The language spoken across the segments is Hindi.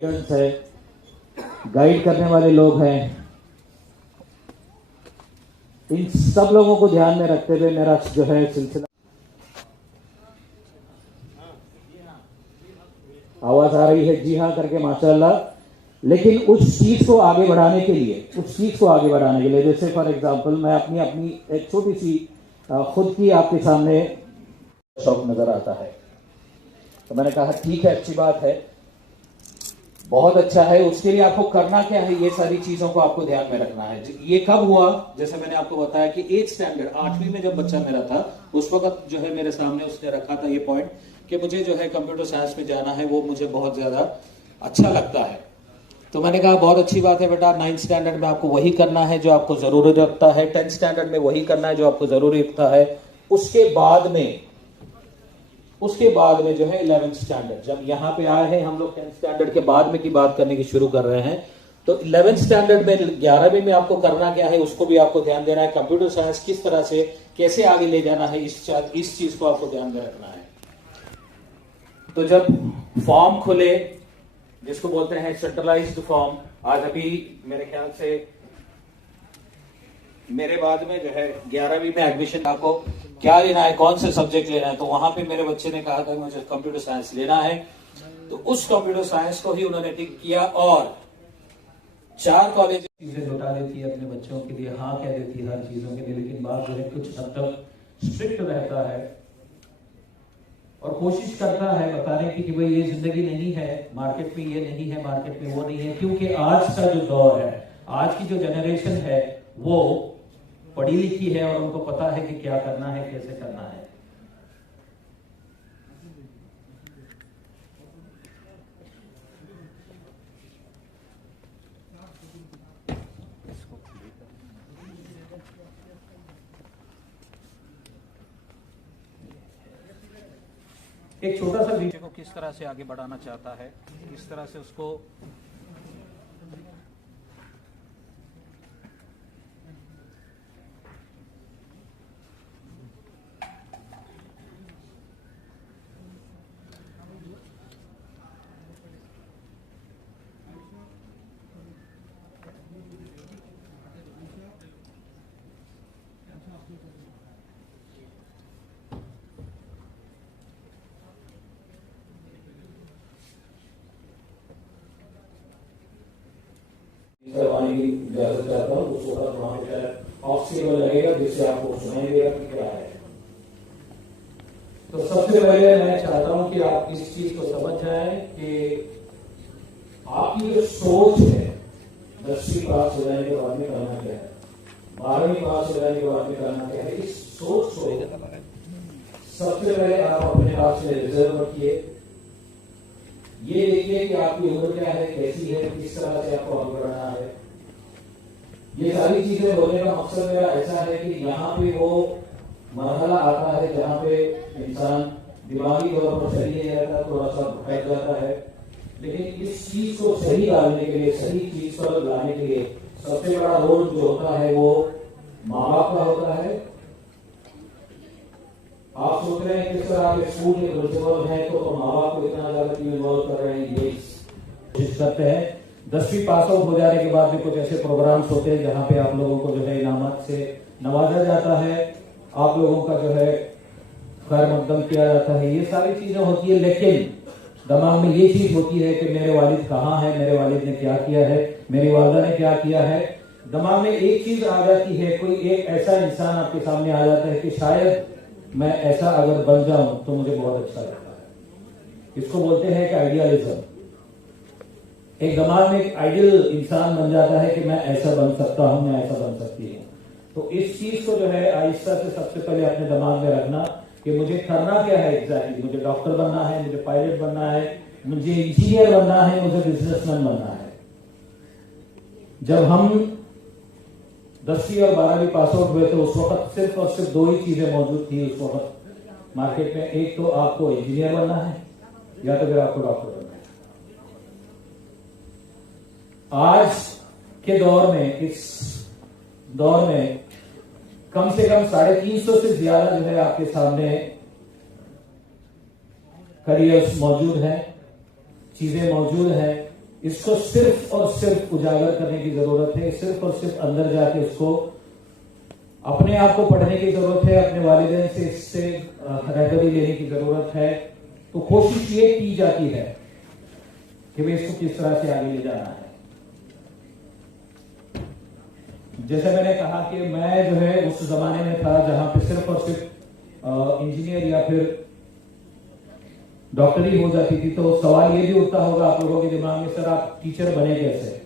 है, गाइड करने वाले लोग हैं, इन सब लोगों को ध्यान में रखते हुए मेरा जो है सिलसिला। आवाज आ रही है? जी हाँ करके माशाल्लाह। लेकिन उस चीज को आगे बढ़ाने के लिए, जैसे फॉर एग्जांपल मैं अपनी एक छोटी सी खुद की आपके सामने शौक नजर आता है, तो मैंने कहा ठीक है, अच्छी बात है, बहुत अच्छा है। उसके लिए आपको करना क्या है, ये सारी चीजों को आपको ध्यान में रखना है। ये कब हुआ? जैसे मैंने आपको बताया कि 8th स्टैंडर्ड 8वीं में जब बच्चा मेरा था, उस वक्त जो है मेरे सामने उसने रखा था ये पॉइंट कि मुझे जो है कंप्यूटर साइंस में जाना है, वो मुझे बहुत ज्यादा अच्छा लगता है। तो मैंने कहा बहुत अच्छी बात है बेटा, 9th स्टैंडर्ड में आपको वही करना है जो आपको जरूरी रखता है, 10th स्टैंडर्ड में वही करना है जो आपको जरूरी रखता है। उसके बाद में जो है 11th स्टैंडर्ड, जब यहाँ पे आए हैं हम लोग 10th स्टैंडर्ड के बाद में की बात करने की शुरू कर रहे हैं, तो 11th स्टैंडर्ड में 11वीं में आपको करना क्या है, उसको भी आपको ध्यान देना है। कंप्यूटर साइंस किस तरह से कैसे आगे ले जाना है, इस चीज को आपको ध्यान में रखना है। तो जब फॉर्म खुले, जिसको बोलते हैं सेंट्रलाइज्ड फॉर्म, आज अभी मेरे ख्याल से मेरे बाद में जो है 11वीं में एडमिशन, आपको क्या लेना है, कौन से सब्जेक्ट लेना है, तो वहां पे मेरे बच्चे ने कहा था मुझे कंप्यूटर साइंस लेना है। तो उस कंप्यूटर साइंस को ही उन्होंने टिक किया और 4 कॉलेज चीजें लौटा देती है अपने बच्चों के लिए, हाँ कह देती है हर चीजों के लिए, लेकिन बात जो है कुछ हद तक स्ट्रिक्ट रहता है और कोशिश करता है बताने की कि भाई ये जिंदगी नहीं है, मार्केट में ये नहीं है, मार्केट में वो नहीं है। क्योंकि आज का जो दौर है, आज की जो जनरेशन है, वो पढ़ी लिखी है और उनको पता है कि क्या करना है, कैसे करना है। एक छोटा सा वीडियो को किस तरह से आगे बढ़ाना चाहता है, किस तरह से उसको करवाने की इजाजत चाहता हूँ। उस वक्त वहां पर ऑक्सीजन लगेगा जिससे आपको सुनाई देगा कि क्या है। तो सबसे पहले मैं चाहता हूं कि आप इस चीज को समझ जाएं कि आपकी जो सोच है, 10वीं पास हो जाने के बाद में करना क्या है, 12वीं पास हो जाने के बाद में करना क्या है, इस सोच को सबसे पहले आप अपने पास में रिजर्व रखिए। ये देखिए कि आपकी उम्र क्या है, कैसी है, किस तरह से आपको आगे बढ़ना है। ये सारी चीजें बोलने का मकसद मेरा ऐसा है कि यहाँ पे वो मरहला आता है जहाँ पे इंसान दिमागी तौर पर सही नहीं रहता, थोड़ा सा भटक जाता है। लेकिन इस चीज को सही डालने के लिए, सही चीज पर लाने के लिए सबसे बड़ा रोल जो होता है वो माँ बाप का होता है। आप सोच रहे हैं किस तरह आपके स्कूल के प्रिंसिपल हैं तो माँ बाप को इतना ज्यादा क्यों इन्वॉल्व कर रहे हैं, ये कोशिश करते हैं। 10वीं पास आउट हो जाने के बाद भी कुछ ऐसे प्रोग्राम्स होते हैं जहाँ पे आप लोगों को जो है इनामत से नवाजा जाता है, आप लोगों का जो है खैर मकदम किया जाता है, ये सारी चीजें होती है। लेकिन दिमाग में ये चीज होती है कि मेरे वालिद कहाँ है, मेरे वालिद ने क्या किया है, मेरी वालदा ने क्या किया है। दिमाग में एक चीज आ जाती है, कोई एक ऐसा इंसान आपके सामने आ जाता है कि शायद मैं ऐसा अगर बन जाऊं तो मुझे बहुत अच्छा लगता है। इसको बोलते हैं कि आइडियलिज्म। एक दिमाग में एक आइडियल इंसान बन जाता है कि मैं ऐसा बन सकता हूं, मैं ऐसा बन सकती हूं। तो इस चीज को जो है आहिस्ता से सबसे पहले अपने दिमाग में रखना कि मुझे करना क्या है एग्जैक्टली। मुझे डॉक्टर बनना है, मुझे पायलट बनना है, मुझे इंजीनियर बनना है, मुझे बिजनेसमैन बनना है। जब हम 10वीं और 12वीं पास आउट हुए तो उस वक्त सिर्फ और सिर्फ 2 ही चीजें मौजूद थी उस वक्त मार्केट में। एक तो आपको इंजीनियर बनना है या तो फिर आपको डॉक्टर बनना है। आज के दौर में, इस दौर में कम से कम 350 से ज्यादा जो है आपके सामने करियर्स मौजूद हैं, चीजें मौजूद हैं। इसको सिर्फ और सिर्फ उजागर करने की जरूरत है, सिर्फ और सिर्फ अंदर जाके उसको अपने आप को पढ़ने की जरूरत है, अपने वालिदैन से इससे रहबरी लेने की जरूरत है। तो कोशिश ये की जाती है कि वे इसको किस तरह से आगे ले जाना है। जैसे मैंने कहा कि मैं जो है उस जमाने में था जहां पे सिर्फ और सिर्फ इंजीनियर या फिर डॉक्टरी हो जाती थी। तो सवाल ये भी उठता होगा आप लोगों के दिमाग में, सर आप टीचर बने कैसे?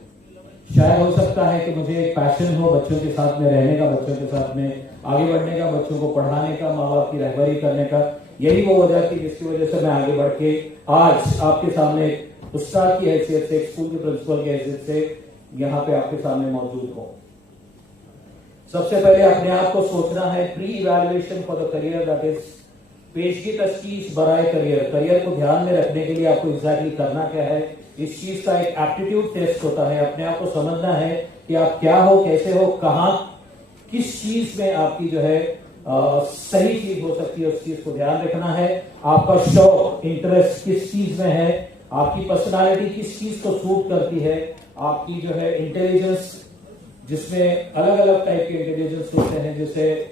शायद हो सकता है कि मुझे एक पैशन हो बच्चों के साथ में रहने का, बच्चों के साथ में आगे बढ़ने का, बच्चों को पढ़ाने का, माँ बाप की रहबरी करने का। यही वो वजह थी जिसकी वजह से मैं आगे बढ़ के आज आपके सामने उस्ताद की हैसियत से, स्कूल के प्रिंसिपल की हैसियत से यहाँ पे आपके सामने मौजूद हूं। सबसे पहले अपने आप को सोचना है, pre evaluation for the career, that is पेशगी तशखीस बराए करियर। करियर को ध्यान में रखने के लिए आपको एग्जैक्टली करना क्या है, इस चीज का एक एप्टीट्यूड टेस्ट होता है। अपने आप को समझना है कि आप क्या हो, कैसे हो, कहां, किस चीज में आपकी जो है सही चीज हो सकती है, उस चीज को ध्यान रखना है। आपका शौक, इंटरेस्ट किस चीज में है, आपकी पर्सनालिटी किस चीज को सूट करती है, आपकी जो है इंटेलिजेंस, जिसमें अलग अलग टाइप के इंटेलिजेंस होते हैं, जैसे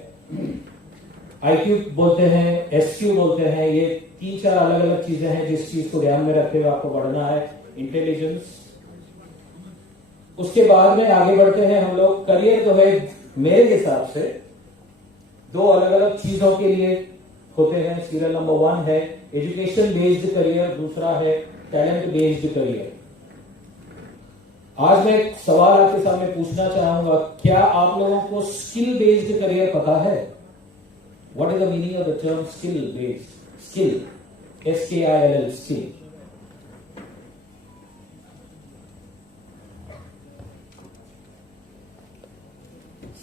IQ बोलते हैं, SQ बोलते हैं। ये 3-4 अलग अलग चीजें हैं जिस चीज को ध्यान में रखते हुए आपको बढ़ना है, इंटेलिजेंस। उसके बाद में आगे बढ़ते हैं हम लोग। करियर जो है मेरे हिसाब से 2 अलग अलग चीजों के लिए होते हैं। सीरियल नंबर 1 है एजुकेशन बेस्ड करियर, दूसरा है टैलेंट बेस्ड करियर। आज मैं एक सवाल आपके सामने पूछना चाहूंगा, क्या आप लोगों को स्किल बेस्ड करियर पता है? What is the meaning of the term skill based? Skill, SKILL, skill.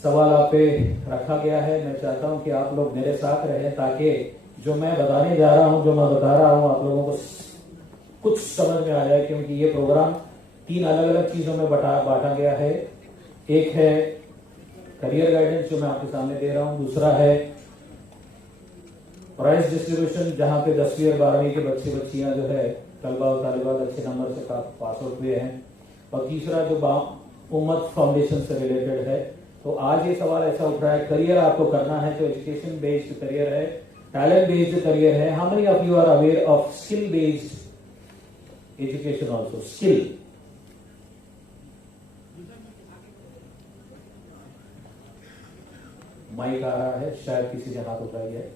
सवाल आप पे रखा गया है। मैं चाहता हूं कि आप लोग मेरे साथ रहें ताकि जो मैं बताने जा रहा हूं, जो मैं बता रहा हूं, आप लोगों को कुछ समझ में आ जाए, क्योंकि ये प्रोग्राम 3 अलग अलग चीजों में बांटा गया है। एक है करियर गाइडेंस जो मैं आपके सामने दे रहा हूं, दूसरा है प्राइज डिस्ट्रीब्यूशन जहां पे 10वीं और 12वीं के बच्चे बच्चियां जो है तलबा और तालिबात अच्छे नंबर से पास आउट हुए हैं, और तीसरा जो उम्मत फाउंडेशन से रिलेटेड है। तो आज ये सवाल ऐसा उठ रहा है, करियर आपको करना है तो एजुकेशन बेस्ड करियर है, टैलेंट बेस्ड करियर है। How many of you are aware of skill based education also? Skill, mic आ रहा है, शायद किसी ने हाथ उठाई है।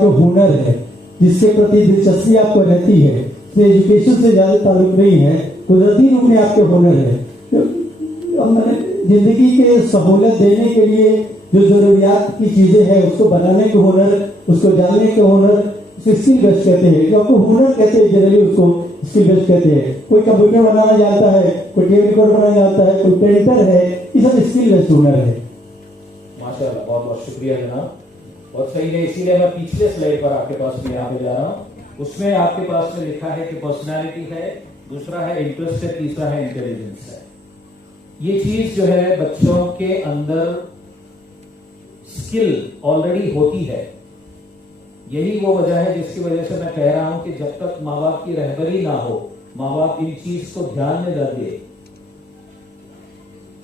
जो हुनर है, जिसके प्रति दिलचस्पी आपको रहती है, तो एजुकेशन से ज्यादा ताल्लुक नहीं है, कुदरती रूप में आपके हुनर है। जिंदगी के सहूलत देने के लिए जो जरूरियात की चीजें हैं उसको बनाने के हुनर, उसको जानने के हुनर, उसको स्किल बेस्ड कहते हैं। जो आपको हुनर कहते हैं जनरली उसको स्किल बेस्ड कहते हैं। कोई कंप्यूटर बनाना जानता है, कोई टेप रिकॉर्ड बनाना जानता है, कोई पेंटर है, ये सब स्किल बेस्ड हुनर है। माशाल्लाह, बहुत बहुत शुक्रिया जनाब, बहुत सही है। इसीलिए मैं पिछले स्लाइड पर आपके पास में यहाँ पे जा रहा हूँ। उसमें आपके पास में लिखा है कि पर्सनालिटी है, दूसरा है इंटरेस्ट है, तीसरा है इंटेलिजेंस है। ये चीज जो है बच्चों के अंदर स्किल ऑलरेडी होती है। यही वो वजह है जिसकी वजह से मैं कह रहा हूं कि जब तक माँ बाप की रहबरी ना हो, माँ बाप इन चीज को ध्यान में रख दे।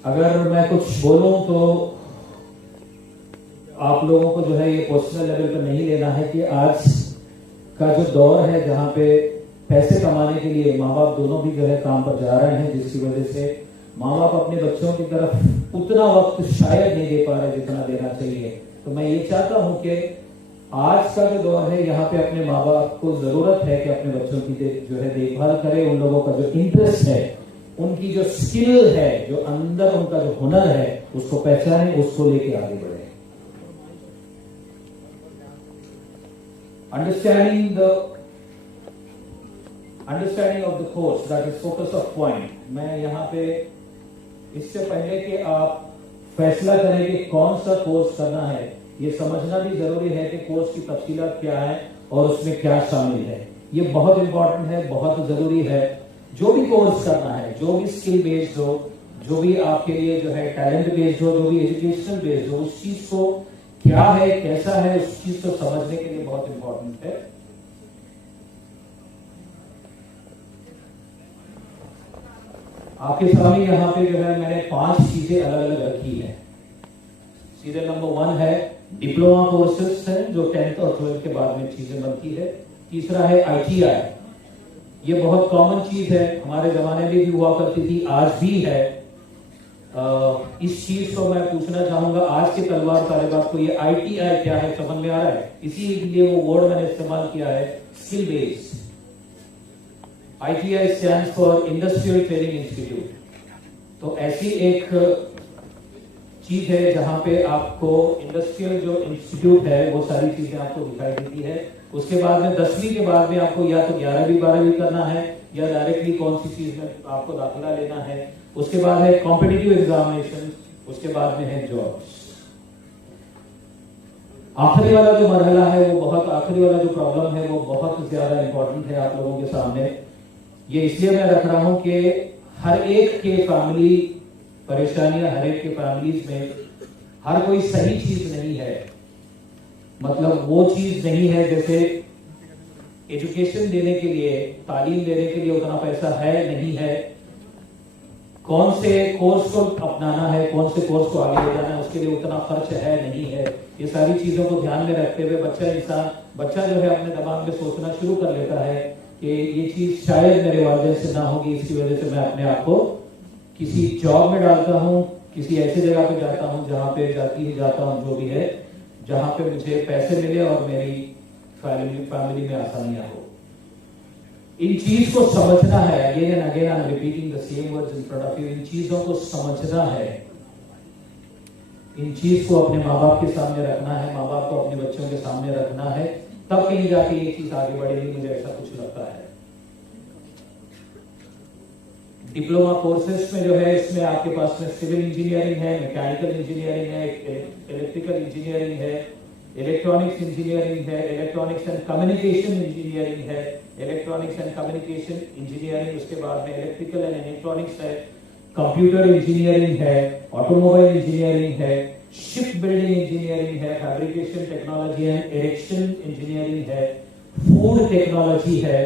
अगर मैं कुछ बोलूं तो आप लोगों को जो है ये पर्सनल लेवल पर नहीं लेना है कि आज का जो दौर है जहां पे पैसे कमाने के लिए माँ बाप दोनों भी जो है काम पर जा रहे हैं, जिसकी वजह से माँ बाप अपने बच्चों की तरफ उतना वक्त शायद नहीं दे पा रहे जितना देना चाहिए। तो मैं ये चाहता हूं कि आज का जो दौर है यहाँ पे अपने माँ बाप को जरूरत है कि अपने बच्चों की जो है देखभाल करे, उन लोगों का जो इंटरेस्ट है, उनकी जो स्किल है, जो अंदर उनका जो हुनर है, उसको पहचाने, उसको लेके आगे बढ़े। Understanding of the course, that is focus of point. मैं यहाँ पे इससे पहले कि आप फैसला करें कि कौन सा कोर्स करना है, ये समझना भी जरूरी है कि कोर्स की तफसीलात क्या है और उसमें क्या शामिल है। ये बहुत इंपॉर्टेंट है, बहुत जरूरी है। जो भी कोर्स करना है, जो भी स्किल बेस्ड हो, जो भी आपके लिए जो है टैलेंट बेस्ड हो, जो भी एजुकेशनल बेस्ड हो, उस चीज को क्या है, कैसा है, उस चीज को समझने के लिए बहुत इंपॉर्टेंट है। आपके सामने यहाँ पे जो है मैंने 5 चीजें अलग अलग रखी है। सीरियल नंबर 1 है डिप्लोमा कोर्सेस है, जो 10th और 12th के बाद में चीजें बनती है। तीसरा है ITI, ये बहुत कॉमन चीज है, हमारे जमाने में भी हुआ करती थी, आज भी है। इस चीज को मैं पूछना चाहूंगा आज के तलवार तालिबात को, ये ITI क्या है समझ में आ रहा है? इसीलिए वो वर्ड मैंने इस्तेमाल किया है, skill based. ITI stands for industrial training institute. तो ऐसी एक चीज है जहां पे आपको इंडस्ट्रियल जो इंस्टीट्यूट है वो सारी चीजें आपको दिखाई देती है। उसके बाद में 10वीं के बाद में आपको या तो 11वीं 12वीं करना है या डायरेक्टली कौन सी चीज में आपको दाखिला लेना है। उसके बाद है कॉम्पिटिटिव एग्जामिनेशन, उसके बाद में है जॉब्स। आखिरी वाला जो मरहला है वो बहुत, आखिरी वाला जो प्रॉब्लम है वो बहुत ज्यादा इंपॉर्टेंट है आप लोगों के सामने। ये इसलिए मैं रख रहा हूं कि हर एक के फैमिली परेशानियां, हर एक के फैमिलीज में हर कोई सही चीज नहीं है, मतलब वो चीज नहीं है। जैसे एजुकेशन देने के लिए, तालीम देने के लिए उतना पैसा है नहीं है, कौन से कोर्स को अपनाना है, कौन से कोर्स को आगे ले जाना है, उसके लिए उतना खर्च है नहीं है। ये सारी चीजों को ध्यान में रखते हुए बच्चा जो है अपने दिमाग में सोचना शुरू कर लेता है कि ये चीज शायद मेरे वालिदैन से ना होगी, इसकी वजह से मैं अपने आप को किसी जॉब में डालता हूं, किसी ऐसी जगह पे जाता हूं जहां पे जाता हूं जो भी है, जहां पे मुझे पैसे मिले और मेरी फैमिली में आसानियां हो। इन चीज को समझना है। Again and again I am repeating the same words in front of you. इन चीजों को समझना है, इन चीज को अपने माँ बाप के सामने रखना है, माँ बाप को अपने बच्चों के सामने रखना है, तब कहीं जाके ये चीज आगे बढ़ेगी, मुझे ऐसा कुछ लगता है। डिप्लोमा कोर्सेस में जो है, इसमें आपके पास में सिविल इंजीनियरिंग है, मैकेनिकल इंजीनियरिंग है, इलेक्ट्रिकल इंजीनियरिंग है, इलेक्ट्रॉनिक्स इंजीनियरिंग है, इलेक्ट्रॉनिक्स एंड कम्युनिकेशन इंजीनियरिंग है, इलेक्ट्रॉनिक्स एंड कम्युनिकेशन इंजीनियरिंग, उसके बाद में इलेक्ट्रिकल एंड इलेक्ट्रॉनिक्स है, कंप्यूटर इंजीनियरिंग है, ऑटोमोबाइल इंजीनियरिंग है, शिप बिल्डिंग इंजीनियरिंग है, fabrication technology and erection engineering है, फूड टेक्नोलॉजी है,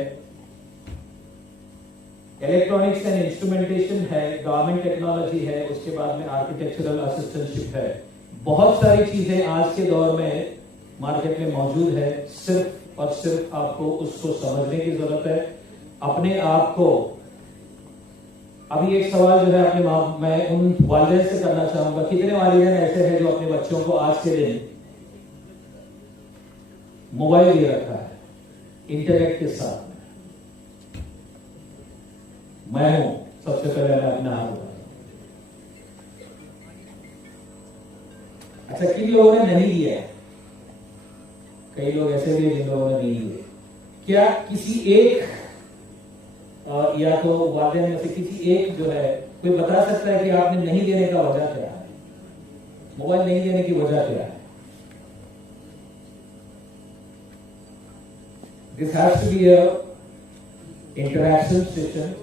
इलेक्ट्रॉनिक्स एंड इंस्ट्रूमेंटेशन है, गारमेंट टेक्नोलॉजी है, उसके बाद में आर्किटेक्चरल असिस्टेंटशिप है। बहुत सारी चीजें आज के दौर में मार्केट में मौजूद है, सिर्फ और सिर्फ आपको उसको समझने की जरूरत है। अपने आप को, अभी एक सवाल जो है मैं उन वालिदैन से करना चाहूंगा, कितने वालिदैन ऐसे हैं जो अपने बच्चों को आज के दिन मोबाइल दे रखा है इंटरनेट के साथ? मैं हूं, सबसे पहले मैं अपना हाथ उठाता हूं। अच्छा, किन लोगों ने नहीं दिया है? कई लोग ऐसे भी जिन लोगों ने नहीं दिए। क्या किसी एक या तो वालिदैन में से किसी एक जो है कोई बता सकता है कि आपने नहीं देने का वजह क्या है? मोबाइल नहीं देने की वजह क्या है? This has to be a interaction session.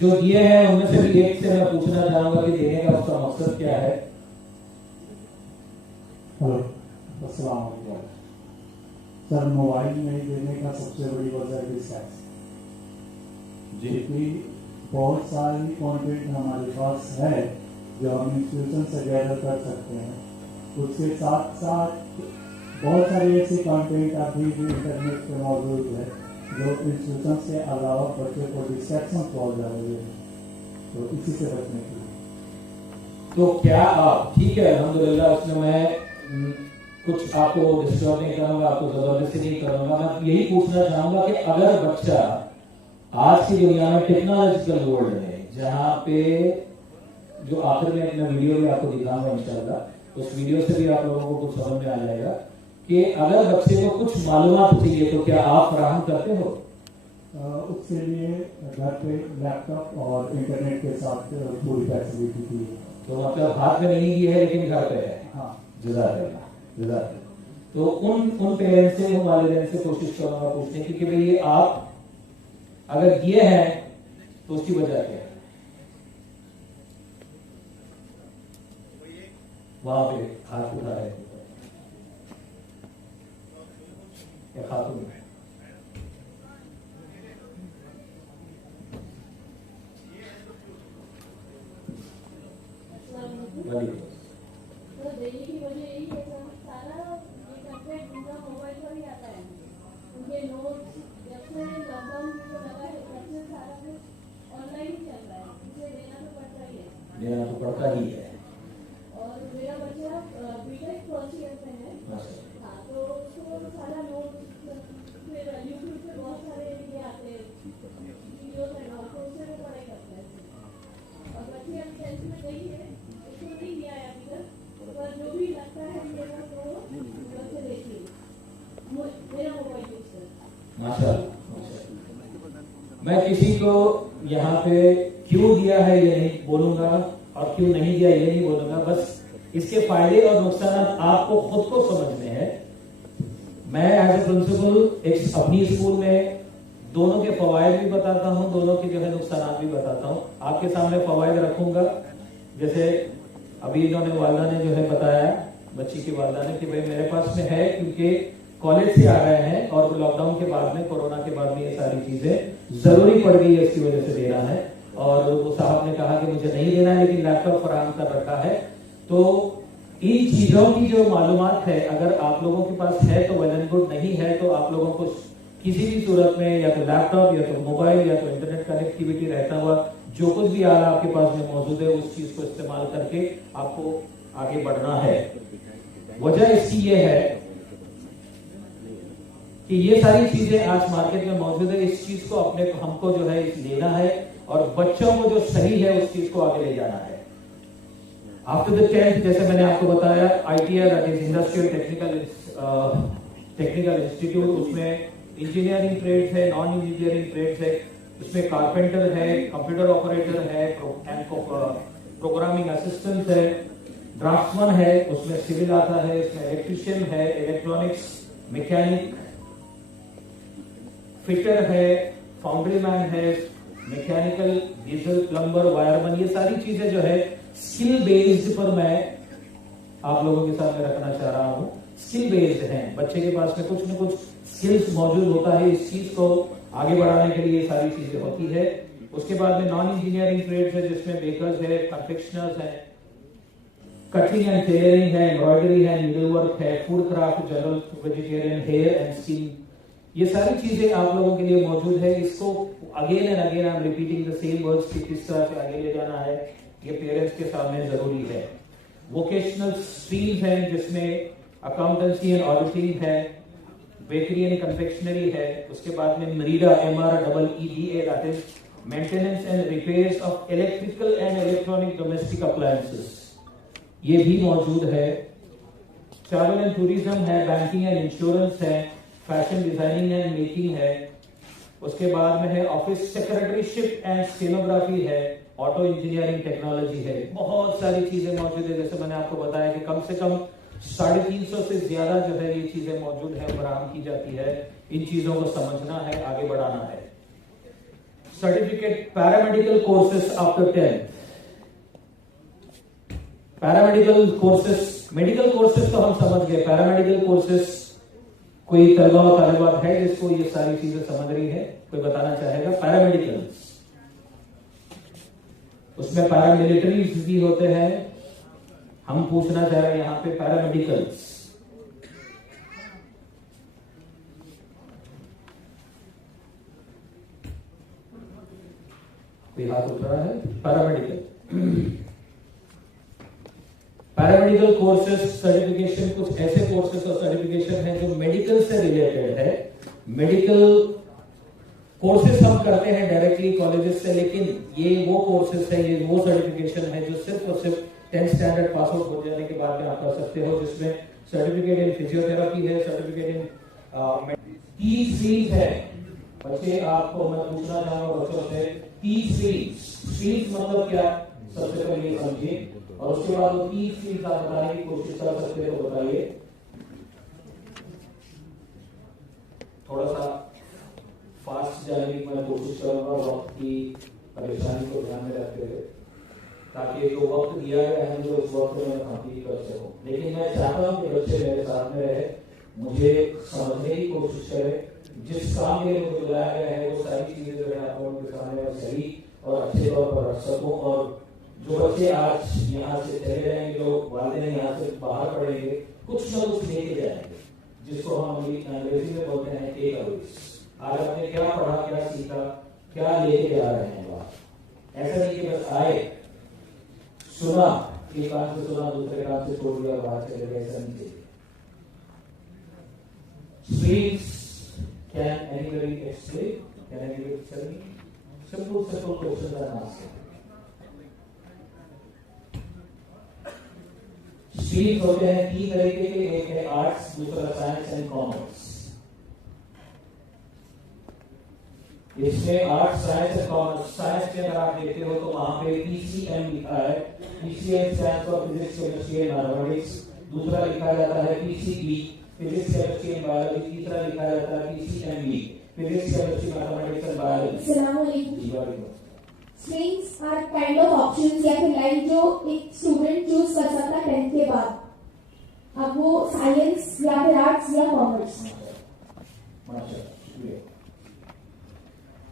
जो दिए हैं उनमें से भी एक से मैं पूछना चाहूंगा कि देने का उसका मकसद क्या है? अस्सलाम वालेकुम सर, मोबाइल नहीं देने का सबसे बड़ी वजह डिस्टेंस जी, क्योंकि बहुत सारी कंटेंट हमारे पास है जो हम इंस्टीट्यूशन से गैदर कर सकते हैं। उसके साथ साथ बहुत सारे ऐसे कंटेंट अभी भी इंटरनेट पर मौजूद है जो इंस्टीट्यूशन से अलावा बच्चे को डिस्ट्रैक्शन पहुंच जा रही है, तो इसी से बचने के लिए। तो क्या आप, ठीक है अल्हम्दुलिल्लाह, उसमें मैं कुछ आपको डिस्टर्ब नहीं करूंगा, आपको जबरदस्ती नहीं करूंगा। मैं यही पूछना चाहूंगा कि अगर बच्चा आज की दुनिया में टेक्नोलॉजिकल वर्ल्ड है, जहां पे जो आखिर में अपना वीडियो भी आपको दिखाऊंगा इंशाल्लाह, उस वीडियो से भी आप लोगों को कुछ समझ में आ जाएगा कि अगर बच्चे को कुछ मालूमात चाहिए तो क्या आप फराहम करते हो? उसके लिए घर पे लैपटॉप और इंटरनेट के साथ पूरी फैसिलिटी दी है। तो मतलब हाथ में नहीं दी है लेकिन घर पे है। हाँ, जज़ाकल्लाह। तो उन पेरेंट्स से, उन वालिदैन से कोशिश करूंगा पूछने की कि भाई ये आप अगर किए हैं तो उसकी वजह क्या है? वहां पे हाथ उठा रहे खातून तो देने की वजह यही है सर, सारा ये कंटेंट उनका मोबाइल पर ही आता है। उनके नोट्स जब से लॉकडाउन को लगा है तब से सारा कुछ ऑनलाइन ही चल रहा है, इसे देना तो पड़ता ही है। देना तो पड़ता ही है। और मेरा बच्चा बीटेक फर्स्ट ईयर में है। हाँ, तो उसको सारा नोट्स फिर यूट्यूब पे बहुत सारे ये आते हैं वीडियोस एंड ऑल, तो उससे वो पढ़ाई करता है। और बच्चे अब 10th में गई है, उसको नहीं दिया है अभी तक, पर जो भी लगता है मेरा तो बच्चे देखिए मेरा मोबाइल यूज कर। माशाअल्लाह। मैं किसी को यहाँ पे क्यों दिया है ये नहीं बोलूंगा और क्यों नहीं दिया ये नहीं बोलूंगा, बस इसके फायदे और नुकसान आपको खुद को समझने हैं। मैं एज ए प्रिंसिपल एक अपनी स्कूल में दोनों के फवायद भी बताता हूँ, दोनों के जो है नुकसान भी बताता हूँ। आपके सामने फवायद रखूंगा, जैसे अभी इन्होंने वालदा ने जो है बताया, बच्ची की वालदा ने, कि भाई मेरे पास में है क्योंकि कॉलेज से आ रहे हैं और लॉकडाउन के बाद में, कोरोना के बाद में ये सारी चीजें जरूरी पड़ गई है, इसकी वजह से देना है। और वो साहब ने कहा कि मुझे नहीं देना है लेकिन लैपटॉप फराहम कर रखा है। तो इन चीजों की जो मालूमात है अगर आप लोगों के पास है तो वेल एंड गुड, नहीं है तो आप लोगों को किसी भी सूरत में या तो लैपटॉप या तो मोबाइल या तो इंटरनेट कनेक्टिविटी रहता हुआ जो कुछ भी आला आपके पास में मौजूद है उस चीज को इस्तेमाल करके आपको आगे बढ़ना है। वजह इसकी ये है कि ये सारी चीजें आज मार्केट में मौजूद है, इस चीज को अपने हमको जो है लेना है और बच्चों को जो सही है उस चीज को आगे ले जाना है। आफ्टर द 10th, जैसे मैंने आपको बताया, ITI that is industrial technical institute, उसमें इंजीनियरिंग ट्रेड्स है, नॉन इंजीनियरिंग ट्रेड्स है, उसमें कारपेंटर है, कंप्यूटर ऑपरेटर है, प्रोग्रामिंग असिस्टेंट है, ड्राफ्ट्समैन है, उसमें सिविल आता है, उसमें इलेक्ट्रिशियन है, इलेक्ट्रॉनिक्स मैकेनिक, फिटर है, फाउंड्री मैन है, मैकेनिकल, डीजल, प्लम्बर, वायरमैन, ये सारी चीजें जो है स्किल बेस्ड पर मैं आप लोगों के सामने रखना चाह रहा हूं। स्किल बेस्ड है, बच्चे के पास में कुछ न कुछ स्किल्स मौजूद होता है, इस चीज को आगे बढ़ाने के लिए ये सारी चीजें होती है। उसके बाद में नॉन इंजीनियरिंग ट्रेड्स है जिसमें बेकर्स है, कन्फेक्शनर्स है, कटिंग एंड टेलरिंग है, एम्ब्रॉयडरी है, नीडल वर्क है, food craft, general vegetarian, hair and skin, ये सारी चीजें आप लोगों के लिए मौजूद है। इसको again and again I am repeating the same words कि किस तरह से आगे ले जाना है, ये पेरेंट्स के सामने जरूरी है। वोकेशनल स्ट्रीम्स हैं जिसमें अकाउंटेंसी एंड ऑडिटिंग है, बेकरी एंड कन्फेक्शनरी है, उसके बाद में मरीडा MREEDA that is maintenance and repairs of electrical and electronic domestic appliances, ये भी मौजूद है। ट्रैवल एंड टूरिज्म है, बैंकिंग एंड इंश्योरेंस है, फैशन डिजाइनिंग एंड मेकिंग है, उसके बाद में है ऑफिस सेक्रेटरीशिप एंड स्टेनोग्राफी है, ऑटो इंजीनियरिंग टेक्नोलॉजी है, बहुत सारी चीजें मौजूद है। जैसे मैंने आपको बताया कि कम से कम 350 से ज्यादा जो है ये चीजें मौजूद है, फराहम की जाती है। इन चीजों को समझना है, आगे बढ़ाना है। Certificate paramedical courses after 10th, paramedical courses, medical courses तो हम समझ गए, पैरामेडिकल कोर्सेस कोई तलबा व तालिबात है जिसको ये सारी चीजें समझ रही है, कोई बताना चाहेगा? पैरामेडिकल्स, उसमें पैरामिलिट्रीज भी होते हैं, हम पूछना चाह रहे हैं यहां पे पैरामेडिकल्स। कोई हाथ उठ रहा है? पैरामेडिकल कोर्सेस सर्टिफिकेशन, कुछ ऐसे कोर्सेस और सर्टिफिकेशन है जो मेडिकल से रिलेटेड है। मेडिकल कोर्सेस हम करते हैं डायरेक्टली कॉलेजेस से, लेकिन ये वो कोर्सेस है, ये वो सर्टिफिकेशन है जो सिर्फ और सिर्फ 10th स्टैंडर्ड पास आउट हो जाने के बाद में आप कर सकते हो, जिसमें सर्टिफिकेट इन फिजियोथेरेपी है, सर्टिफिकेट इन 30 फील्ड है। बच्चे, आपको मैं पूछना चाहूंगा बच्चों से, 30 फील्ड मतलब क्या, सबसे पहले ये समझिए, और उसके बाद वो 30 फील्ड आप बताने की कोशिश कर सकते हो, बताइए। थोड़ा सा फास्ट जाने की मैं कोशिश करूंगा वक्त की परेशानी को ध्यान में रखते हुए, ताकि जो वक्त दिया गया है जो उस वक्त में मैं कंप्लीट कर सकूं। लेकिन मैं चाहता हूं कि बच्चे मेरे साथ में रहे, मुझे समझने की कोशिश करें, जिस काम के लिए मुझे बुलाया गया है वो सारी चीजें जो है आप लोगों के सामने मैं सही और अच्छे तौर पर रख सकूं। और जो बच्चे आज यहाँ से चले जाएंगे, जो वाले यहाँ से बाहर पढ़ेंगे, कुछ ना कुछ लेके जाएंगे, जिसको हम अंग्रेजी में बोलते हैं टेक अवेज। आज आपने क्या पढ़ा, क्या सीखा, क्या लेके जा रहे हैं आप। ऐसा नहीं कि बस आए, सुना, एक कान से सुना, दूसरे कान से छोड़ दिया, बाहर चले गए, ऐसा नहीं चाहिए। Streams, can anybody explain? Can anybody tell me? Simple questions I'm asking. Streams होते हैं 3 तरीके के, एक है आर्ट्स, दूसरा साइंस एंड कॉमर्स। इसमें arts, science and commerce. Science में अगर आप देखते हो तो वहां पे PCM लिखा है, PCM stands for physics, chemistry and mathematics. दूसरा लिखा जाता है PCB, physics, chemistry and biology. तीसरा लिखा जाता है PCMB, physics, chemistry, mathematics and biology. अस्सलाम वालेकुम। Streams are kind of options या फिर लाइन जो एक स्टूडेंट चूज कर सकता है 10th के बाद, अब वो साइंस या फिर आर्ट्स या कॉमर्स।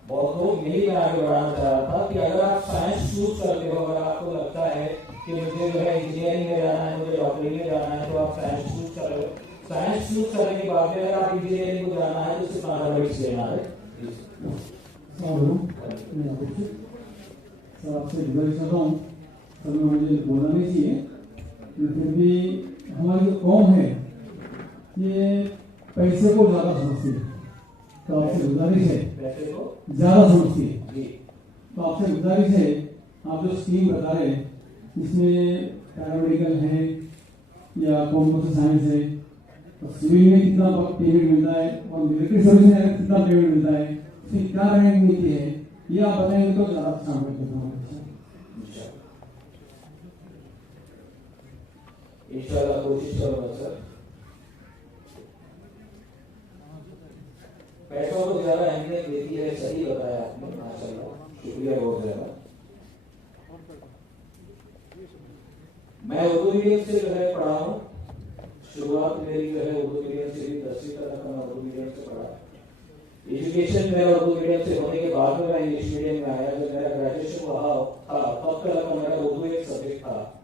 बहुत लोग यही मैं आगे बढ़ाना चाह रहा था कि अगर आप साइंस चूज करते हो, अगर आपको लगता है कि मुझे जो है इंजीनियरिंग में जाना है, मुझे डॉक्टरी में जाना है, तो आप साइंस चूज कर रहे हो। साइंस चूज करने के बाद में अगर आप इंजीनियरिंग को जाना है तो सिर्फ मैथमेटिक्स लेना है। सर आपसे गुजारिश करता हूँ, सर मुझे बोलना नहीं चाहिए, फिर भी हमारी जो कौम है ये पैसे को ज्यादा समझती है, तो आपसे गुजारिश है, पैसे को ज्यादा समझती है जी, तो आपसे गुजारिश है, आप जो स्कीम बता रहे हैं इसमें पैरामेडिकल है या कॉमर्स साइंस है, तो सिविल में कितना पेमेंट मिलता है और मिलिट्री सर्विस में कितना पेमेंट मिलता है, उसकी क्या रणनीति है, ये आप बताएंगे तो ज्यादा अच्छा होगा। इंशाल्लाह कोशिश करूंगा सर। पैसों को ज्यादा अहमियत देती है, सही बताया आपने, माशाल्लाह, शुक्रिया बहुत ज्यादा। मैं उर्दू मीडियम से जो है पढ़ा हूँ, शुरुआत मेरी जो है उर्दू मीडियम से भी, 10वीं तक मैं उर्दू मीडियम से पढ़ा। एजुकेशन मेरा उर्दू मीडियम से होने के बाद में मैं इंग्लिश मीडियम में आया। जब मेरा ग्रेजुएशन वहां था तब तक मेरा उर्दू एक सब्जेक्ट था।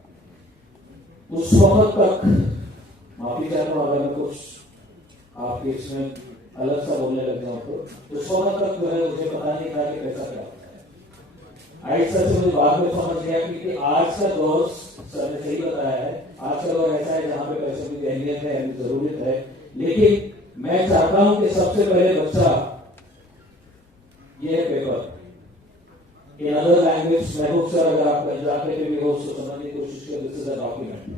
उस वक्त तक, माफी चाहता हूँ अगर मैं कुछ आपके इसमें अलग सा बोलने लग जाऊँ तो, उस वक्त तक जो है मुझे पता नहीं था कि पैसा क्या होता है। आज सर से मुझे बाद में समझ गया कि आज का दौर, सर ने सही बताया है, आज का दौर ऐसा है जहाँ पे पैसों की अहमियत है, जरूरत है। लेकिन मैं चाहता हूं कि सबसे पहले बच्चा ये है paper in other language. Mehboob sir अगर आप जाके भी हो उसको समझने की कोशिश करें, this is a document.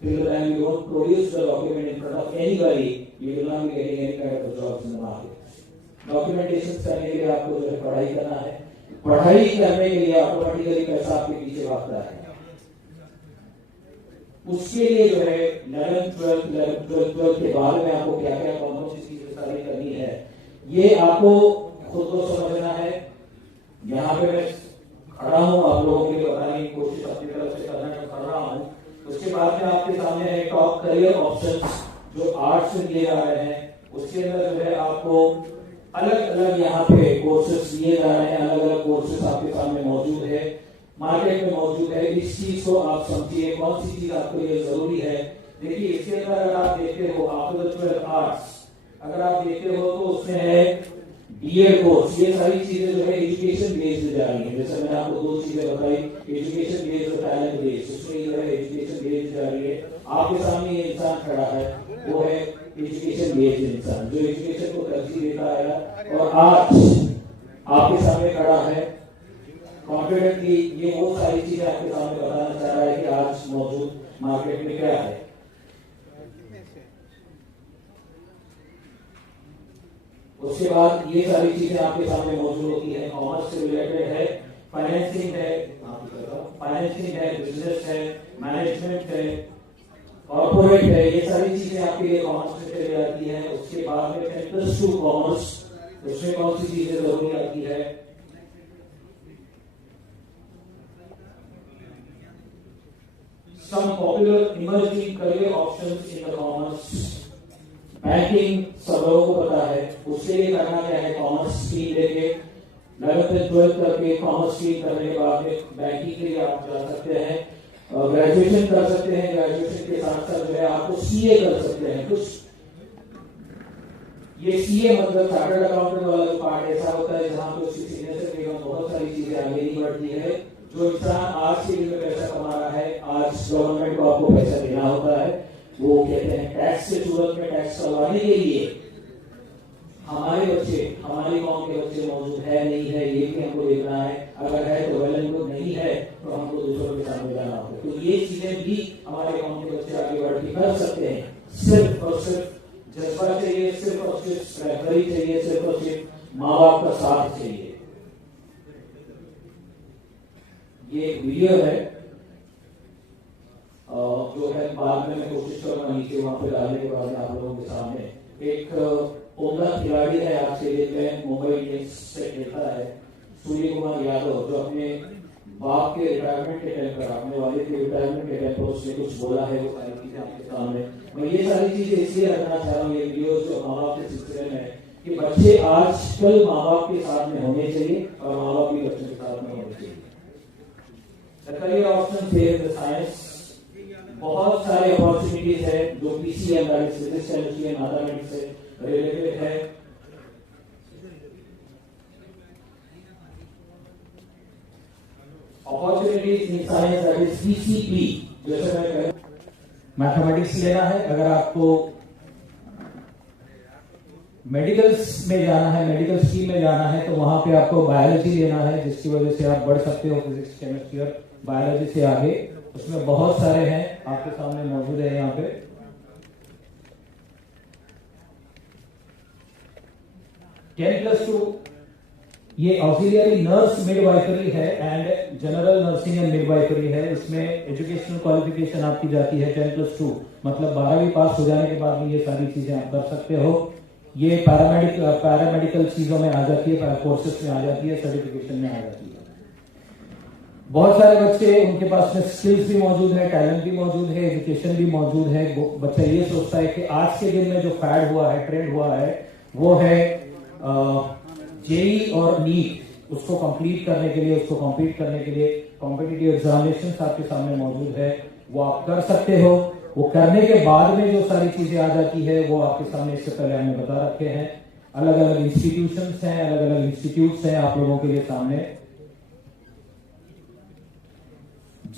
Till the time you don't produce the document in front of anybody, you will not be getting any kind of jobs in the market. Documentation करने के लिए आपको जो है पढ़ाई करना है, पढ़ाई करने के लिए ऑटोमेटिकली पैसा आपके पीछे भागता है। उसके लिए जो है 11th 12th के बाद में आपको क्या क्या कौन सी चीजें सारी करनी है, ये आपको खुद को समझना है। यहाँ पे मैं खड़ा हूँ, आप लोगों के लिए बताने की कोशिश अपनी तरफ से करना कर रहा हूँ। उसके बाद में आपके सामने है टॉप करियर ऑप्शंस जो आर्ट्स में दिए जा रहे हैं। उसके अंदर जो है आपको अलग अलग यहाँ पे कोर्सेस दिए जा रहे हैं, अलग अलग कोर्सेस आपके सामने मौजूद है, मार्केट में मौजूद है। इस चीज को आप समझिए, कौन सी चीज आपके लिए जरूरी है। देखिए इसके अंदर अगर आप देखते हो आफ्टर 12 आर्ट्स, अगर आप देखते हो तो उसमें है बीएड कोर्स। ये सारी चीजें जो है एजुकेशन बेस्ड जा रही है। जैसे मैंने आपको 2 चीजें बताई, एजुकेशन बेस्ड और टैलेंट बेस्ड। उसमें जो है एजुकेशन बेस्ड जा रही है। आपके सामने ये इंसान खड़ा है, वो है एजुकेशन बेस्ड इंसान जो एजुकेशन को तरजीह देता है। और आज आपके सामने खड़ा है कॉन्फिडेंटली, ये वो सारी चीजें आपके सामने बताना चाह रहा है कि आज मौजूद मार्केट में क्या है। उसके बाद ये सारी चीजें आपके सामने मौजूद होती है। कॉमर्स से रिलेटेड है, फाइनेंसिंग है, बिजनेस है, मैनेजमेंट है, कॉर्पोरेट है। ये सारी चीजें आपके लिए कॉमर्स में चली जाती है। उसके बाद में एंट्रेंस टू कॉमर्स, उसमें कौन सी चीजें जरूरी आती है? Some popular emerging career options in the commerce. Banking सब लोगों को पता है, उसके लिए करना क्या है? कॉमर्स स्ट्रीम लेके 11th 12th करके कॉमर्स स्ट्रीम करने के बाद में बैंकिंग के लिए आप जा सकते हैं, ग्रेजुएशन कर सकते हैं। ग्रेजुएशन के साथ साथ जो है आपको सीए कर सकते हैं। कुछ ये सीए मतलब चार्टर्ड अकाउंटेंट वाला जो पार्ट ऐसा होता है जहां पे उसकी सिग्नेचर के बहुत सारी चीजें आगे नहीं बढ़ती है। जो इंसान आज के दिन में पैसा कमा रहा है, आज गवर्नमेंट को आपको पैसा देना होता है, वो कहते हैं टैक्स से सूरत में टैक्स करवाने के लिए हमारे बच्चे, हमारी कौम के बच्चे मौजूद है नहीं है, ये भी हमको देखना है। अगर है तो वेल एंड गुड, नहीं है तो हमको दूसरों के सामने जाना होगा। तो ये चीजें भी हमारे कौम के बच्चे आगे बढ़ के कर सकते हैं। सिर्फ और सिर्फ जज्बा चाहिए, सिर्फ और सिर्फ रहबरी चाहिए, सिर्फ और सिर्फ माँ बाप का साथ चाहिए। ये वीडियो है जो है बाद में मैं कोशिश करूंगा नीचे वहां पे डालने के बाद आप लोगों के सामने। एक उम्दा खिलाड़ी है आज के दिन में, मुंबई इंडियंस से खेलता है, सूर्य कुमार यादव, जो अपने बाप के रिटायरमेंट के टाइम पर, अपने वालिद के रिटायरमेंट के टाइम पर उसने कुछ बोला है, वो सारी चीजें आपके सामने। मैं ये सारी चीजें इसलिए रखना चाह रहा हूँ, ये वीडियो जो माँ बाप के सिलसिले में, कि बच्चे आजकल माँ बाप के साथ में होने चाहिए और माँ बाप भी बच्चों के साथ में होने चाहिए। करियर ऑप्शन थे साइंस, बहुत सारे अपॉर्चुनिटीज है जो PCM physics chemistry and mathematics से रिलेटेड है। Opportunities in science that is PCP, जैसे मैं कह मैथमेटिक्स लेना है, अगर आपको मेडिकल्स में जाना है, मेडिकल स्ट्रीम में जाना है, तो वहां पे आपको बायोलॉजी लेना है, जिसकी वजह से आप बढ़ सकते हो फिजिक्स केमिस्ट्री और बायोलॉजी से आगे। उसमें बहुत सारे हैं, आपके सामने मौजूद है यहाँ पे। 10+2 ये ऑक्सिलियरी नर्स मिडवाइफरी है and general nursing and midwifery है। इसमें एजुकेशनल क्वालिफिकेशन आपकी जाती है 10+2, मतलब 12वीं पास हो जाने के बाद में ये सारी चीजें आप कर सकते हो। ये पैरामेडिकल चीजों में आ जाती है, कोर्सेस में आ जाती है, सर्टिफिकेशन में आ जाती है। बहुत सारे बच्चे, उनके पास में स्किल्स भी मौजूद है, टैलेंट भी मौजूद है, एजुकेशन भी मौजूद है। बच्चा ये सोचता है कि आज के दिन में जो फैड हुआ है, ट्रेंड हुआ है, वो है जेई और नीट। उसको कंप्लीट करने के लिए, उसको कॉम्पीट करने के लिए कॉम्पिटिटिव एग्जामिनेशन आपके सामने मौजूद है, वो आप कर सकते हो। वो करने के बाद में जो सारी चीजें आ जाती है वो आपके सामने इससे पहले हमने बता रखे हैं। अलग अलग इंस्टीट्यूशंस हैं, अलग अलग इंस्टीट्यूट्स हैं आप लोगों के लिए सामने।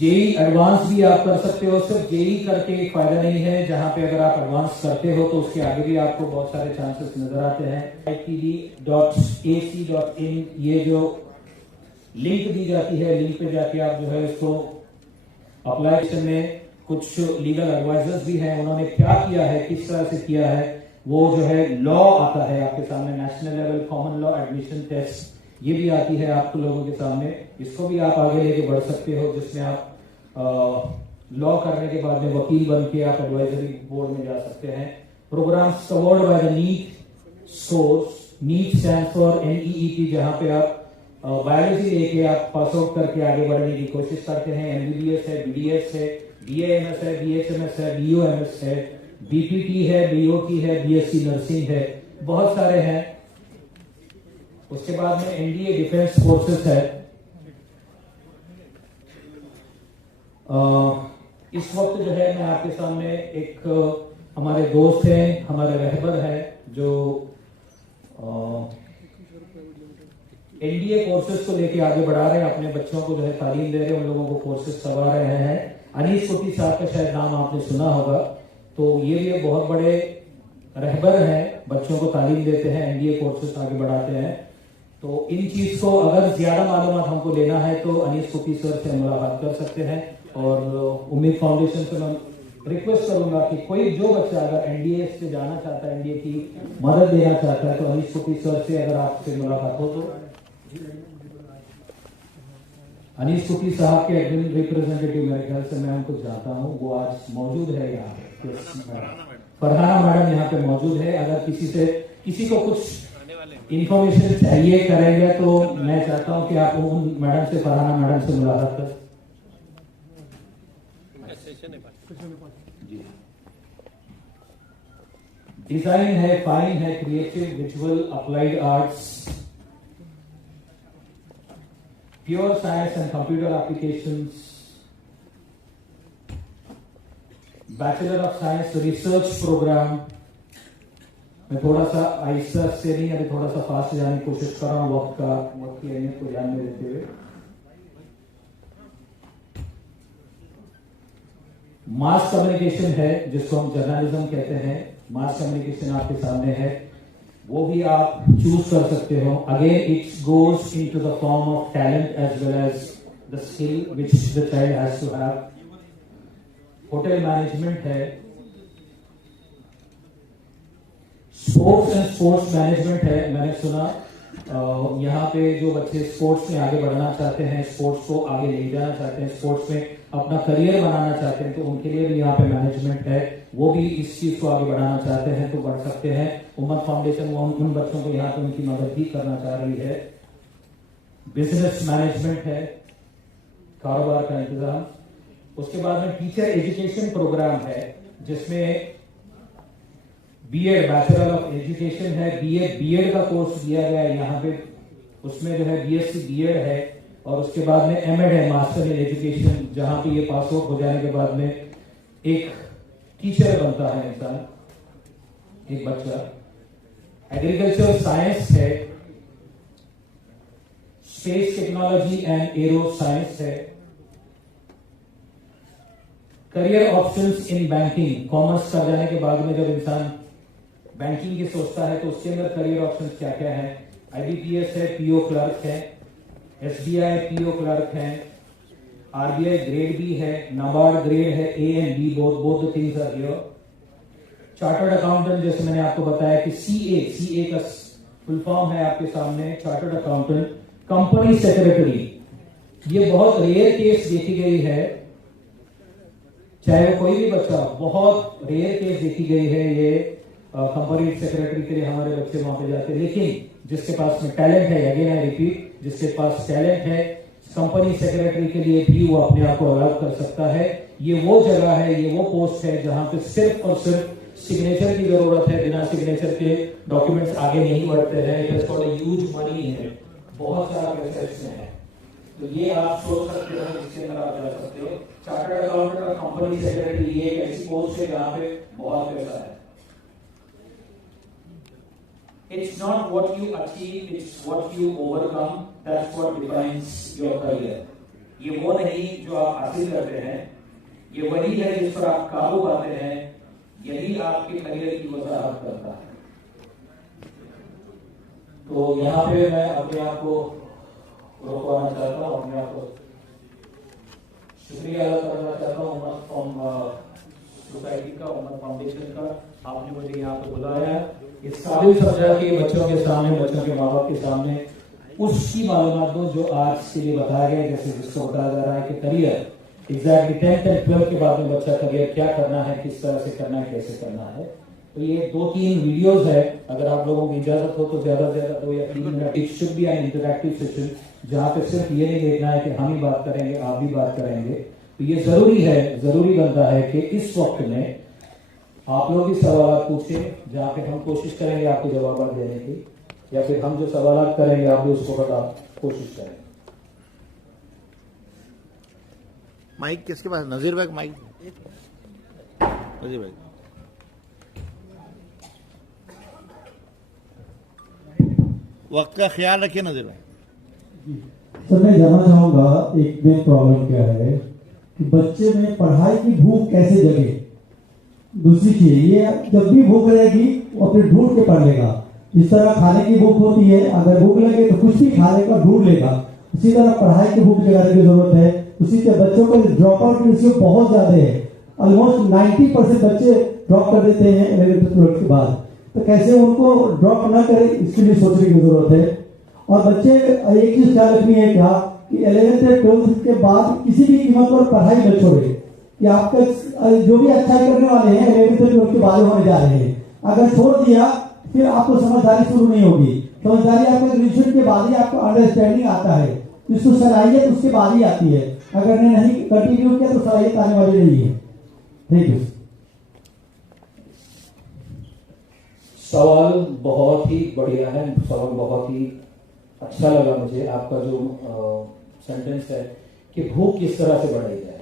जेई एडवांस भी आप कर सकते हो। सिर्फ जेई करके एक फायदा नहीं है, जहां पे अगर आप एडवांस करते हो तो उसके आगे भी आपको बहुत सारे चांसेस नजर आते हैं। itd.ac.in ये जो लिंक दी जाती है, लिंक पे जाके आप जो है इसको अप्लाई में, कुछ लीगल एडवाइजर्स भी हैं, उन्होंने क्या किया है, किस तरह से किया है, वो जो है लॉ आता है आपके सामने, national level common law admission test, ये भी आती है आपको लोगों के सामने। इसको भी आप आगे लेके बढ़ सकते हो, जिसमें आप लॉ करने के बाद में वकील बन के आप एडवाइजरी बोर्ड में जा सकते हैं। Program support by the NEET source, NEET stand for NEET, जहां पे आप बायोलॉजी लेके आप पास आउट करके आगे बढ़ने की कोशिश करते हैं। MBBS है, BDS है, BAMS है, BHMS है, BOMS है, BPT है, BOT है, BSc नर्सिंग है, बहुत सारे हैं। उसके बाद में NDA डिफेंस फोर्सेस है। इस वक्त जो है मैं आपके सामने एक हमारे दोस्त हैं, हमारे रहबर हैं, जो NDA कोर्सेज को लेके आगे बढ़ा रहे हैं, अपने बच्चों को जो है तालीम दे रहे हैं, उन लोगों को कोर्सेज करवा रहे हैं। अनीस कुटी साहब का शायद नाम आपने सुना होगा। तो ये भी एक बहुत बड़े रहबर हैं, बच्चों को तालीम देते हैं, NDA कोर्सेज आगे बढ़ाते हैं। तो इन चीज को अगर ज्यादा मालूमात हमको लेना है तो अनीस कुटी सर से मुलाकात कर सकते हैं। और उम्मीद फाउंडेशन से मैं रिक्वेस्ट करूंगा कि कोई जो बच्चा अगर NDA से जाना चाहता है, NDA की मदद देना चाहता है, तो अनीस कुटी सर से अगर आपसे मुलाकात हो तो अनीस कुटी साहब के एडमिन रिप्रेजेंटेटिव मेरे ख्याल से मैं उनको जानता हूं, वो आज मौजूद है यहाँ पे। फरहाना मैडम यहाँ पे मौजूद है। अगर किसी को कुछ इंफॉर्मेशन चाहिए करेंगे तो मैं चाहता हूं कि आप उन मैडम से, फरहाना मैडम से मुलाकात करें। डिजाइन है, फाइन है, creative, visual, applied arts, pure science and computer applications, bachelor of science research program. मैं थोड़ा सा आहिस्ता से नहीं, अभी थोड़ा सा फास्ट जाने की कोशिश कर रहा हूं वक्त की अहमियत को ध्यान में रखते हुए। मास कम्युनिकेशन है, जिसको हम जर्नलिज्म कहते हैं। मास कम्युनिकेशन आपके सामने है, वो भी आप चूज कर सकते हो। Again it goes into the form of talent as well as the skill which the child has to have. Hotel management है, स्पोर्ट्स एंड स्पोर्ट्स मैनेजमेंट है। मैंने सुना यहाँ पे जो बच्चे स्पोर्ट्स में आगे बढ़ना चाहते हैं, स्पोर्ट्स को आगे ले जाना चाहते हैं, स्पोर्ट्स में अपना करियर बनाना चाहते हैं, तो उनके लिए भी यहाँ पे मैनेजमेंट है। वो भी इस चीज को आगे बढ़ाना चाहते हैं तो बढ़ सकते हैं। उम्मत फाउंडेशन वो उन बच्चों को यहाँ पे उनकी मदद भी करना चाह रही है। बिजनेस मैनेजमेंट है, कारोबार का इंतजाम। उसके बाद में टीचर एजुकेशन प्रोग्राम है, जिसमें बीएड, बैचलर ऑफ एजुकेशन है, बीएड का कोर्स दिया गया है यहाँ पे। उसमें जो है बीएससी बीएड है, और उसके बाद में एमएड है, मास्टर इन एजुकेशन, जहां पे ये पास आउट हो जाने के बाद में एक टीचर बनता है इंसान, एक बच्चा। एग्रीकल्चर साइंस है, space technology and aero science है। Career options in banking, commerce कर जाने के बाद में जब इंसान बैंकिंग की सोचता है तो उसके अंदर करियर ऑप्शंस क्या क्या है। आईबीपीएस है, पीओ क्लर्क है, एसबीआई पीओ क्लर्क है, आरबीआई ग्रेड बी है, नाबार्ड ग्रेड है, A and B, both the things are here. Chartered accountant, जैसे मैंने आपको बताया कि सीए का फुल फॉर्म है आपके सामने, चार्टर्ड अकाउंटेंट। कंपनी सेक्रेटरी, ये बहुत रेयर केस देखी गई है, चाहे कोई भी बच्चा, बहुत रेयर केस देखी गई है ये कंपनी सेक्रेटरी के लिए हमारे बच्चे वहां पे जाते हैं। लेकिन जिसके पास में टैलेंट है, अगेन आई रिपीट, जिसके पास टैलेंट है, कंपनी सेक्रेटरी के लिए भी वो अपने आप को अलाउ कर सकता है। ये वो जगह है, ये वो पोस्ट है जहां पे सिर्फ और सिर्फ सिग्नेचर की जरूरत है। बिना सिग्नेचर के डॉक्यूमेंट्स आगे नहीं बढ़ते हैं। It is for huge money है, बहुत सारा पैसा इसमें है। तो ये आप सोच सकते हो, इसके अंदर आप जा सकते हो। चार्टर्ड अकाउंटेंट और कंपनी सेक्रेटरी, ये एक ऐसी पोस्ट है जहां पे बहुत पैसा है। It's not what you achieve, it's what you overcome. That's what defines your career. ये वो नहीं जो आप हासिल करते हैं, ये वही है जिस पर आप काबू पाते हैं। यही आपके करियर की वजाहत करता है। तो यहाँ पे मैं अपने आप को रोकवाना चाहता हूँ, अपने आप को शुक्रिया अदा करना चाहता हूँ उम्मत सोसाइटी का, उम्मत फाउंडेशन का। आपने मुझे यहाँ पे बुलाया इस काबिल समझा कि बच्चों के सामने, बच्चों के माँ बाप के सामने उसकी मालूमात दो जो आज के लिए बताया गया। जैसे जिसको बताया जा रहा है कि करियर एग्जैक्टली 10th और 12th के बाद में बच्चा करियर क्या करना है, किस तरह से करना है, कैसे करना है। तो ये 2-3 वीडियोस है, अगर आप लोगों की इजाजत हो तो ज्यादा से ज्यादा 2 या 3 minute. It should be an interactive session, जहाँ पे सिर्फ ये नहीं देखना है कि हम ही बात करेंगे, आप भी बात करेंगे। तो ये जरूरी बनता है कि इस वक्त में आप लोग भी सवाल पूछें, जहाँ पे हम कोशिश करेंगे आपको जवाब देने की, या फिर हम जो सवाल करेंगे आप भी उसको बता कोशिश करें। माइक किसके पास? नजीर भाई माइक, नजीर भाई। वक्त का ख्याल रखिए नजीर भाई। सर मैं जानना चाहूंगा एक मेन प्रॉब्लम क्या है कि बच्चे में पढ़ाई की भूख कैसे जगे। दूसरी चीज ये, जब भी भूख लगेगी वो अपने ढूंढ के पढ़ लेगा। जिस तरह खाने की भूख होती है, अगर भूख लगे तो कुछ भी खाने का ढूंढ लेगा, उसी तरह पढ़ाई की भूख जगाने की जरूरत है। उसी से बच्चों का ड्रॉप आउट रेशियो बहुत ज्यादा है। ऑलमोस्ट 90% बच्चे ड्रॉप कर देते हैं 11th के बाद। तो कैसे उनको ड्रॉप ना करें, इसके लिए सोचने की जरूरत है। और बच्चे एक चीज ख्याल रखनी है क्या कि 11th और 12th के बाद किसी भी कीमत पर पढ़ाई न छोड़े। कि आपका जो भी अच्छा करने वाले हैं 11th और 12th के बाद होने जा रहे हैं, अगर छोड़ दिया फिर आपको समझदारी शुरू नहीं होगी। समझदारी आपको ग्रेजुएशन के बाद ही आपको अंडरस्टैंडिंग आता है, इसको सलाहियत उसके बाद ही आती है। अगर नहीं कंटिन्यू किया तो सलाहियत आने वाली नहीं है। Thank you. सवाल बहुत ही बढ़िया है, सवाल बहुत ही अच्छा लगा मुझे। आपका जो सेंटेंस है कि भूख किस तरह से बढ़ाई जाए,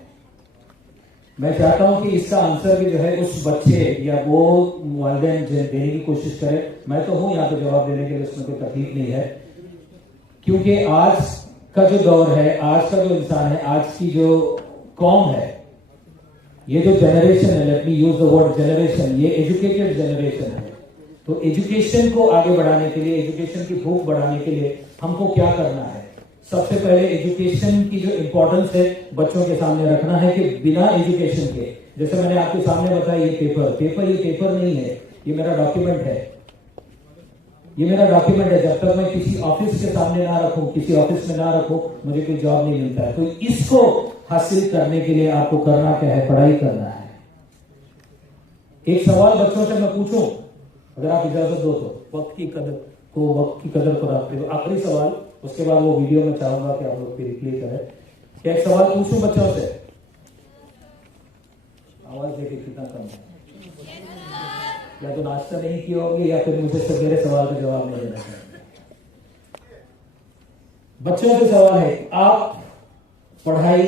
मैं चाहता हूं कि इसका आंसर भी जो है उस बच्चे या वो वालिदैन देने की कोशिश करे। मैं तो हूं यहाँ पे जवाब देने के लिए, उसमें कोई तकलीफ नहीं है, क्योंकि आज का जो दौर है, आज का जो इंसान है, आज की जो कौम है, ये जो जनरेशन है, let me use the word generation, ये एजुकेटेड जनरेशन है। तो एजुकेशन को आगे बढ़ाने के लिए, एजुकेशन की भूख बढ़ाने के लिए हमको क्या करना है? सबसे पहले एजुकेशन की जो इंपॉर्टेंस है बच्चों के सामने रखना है कि बिना एजुकेशन के, जैसे मैंने आपके सामने बताया, ये पेपर नहीं है, ये मेरा डॉक्यूमेंट है, ये मेरा डॉक्यूमेंट है। जब तक मैं किसी ऑफिस के सामने ना रखूं, किसी ऑफिस में ना रखूं, मुझे कोई जॉब नहीं मिलता है। तो इसको हासिल करने के लिए आपको करना क्या है? पढ़ाई करना है। एक सवाल बच्चों से मैं पूछूं, अगर आप इजाजत दो तो, वक्त की कदर को रखते हो। आखिरी सवाल, उसके बाद वो वीडियो में चाहूंगा कि आप लोग रिप्ले करें। क्या एक सवाल पूछूं बच्चों से? आवाज देखिए कितना कम है। या तो नाश्ता नहीं किया होंगे या फिर मुझे सिर्फ मेरे सवाल का जवाब नहीं देना चाहिए। बच्चों से सवाल है, आप पढ़ाई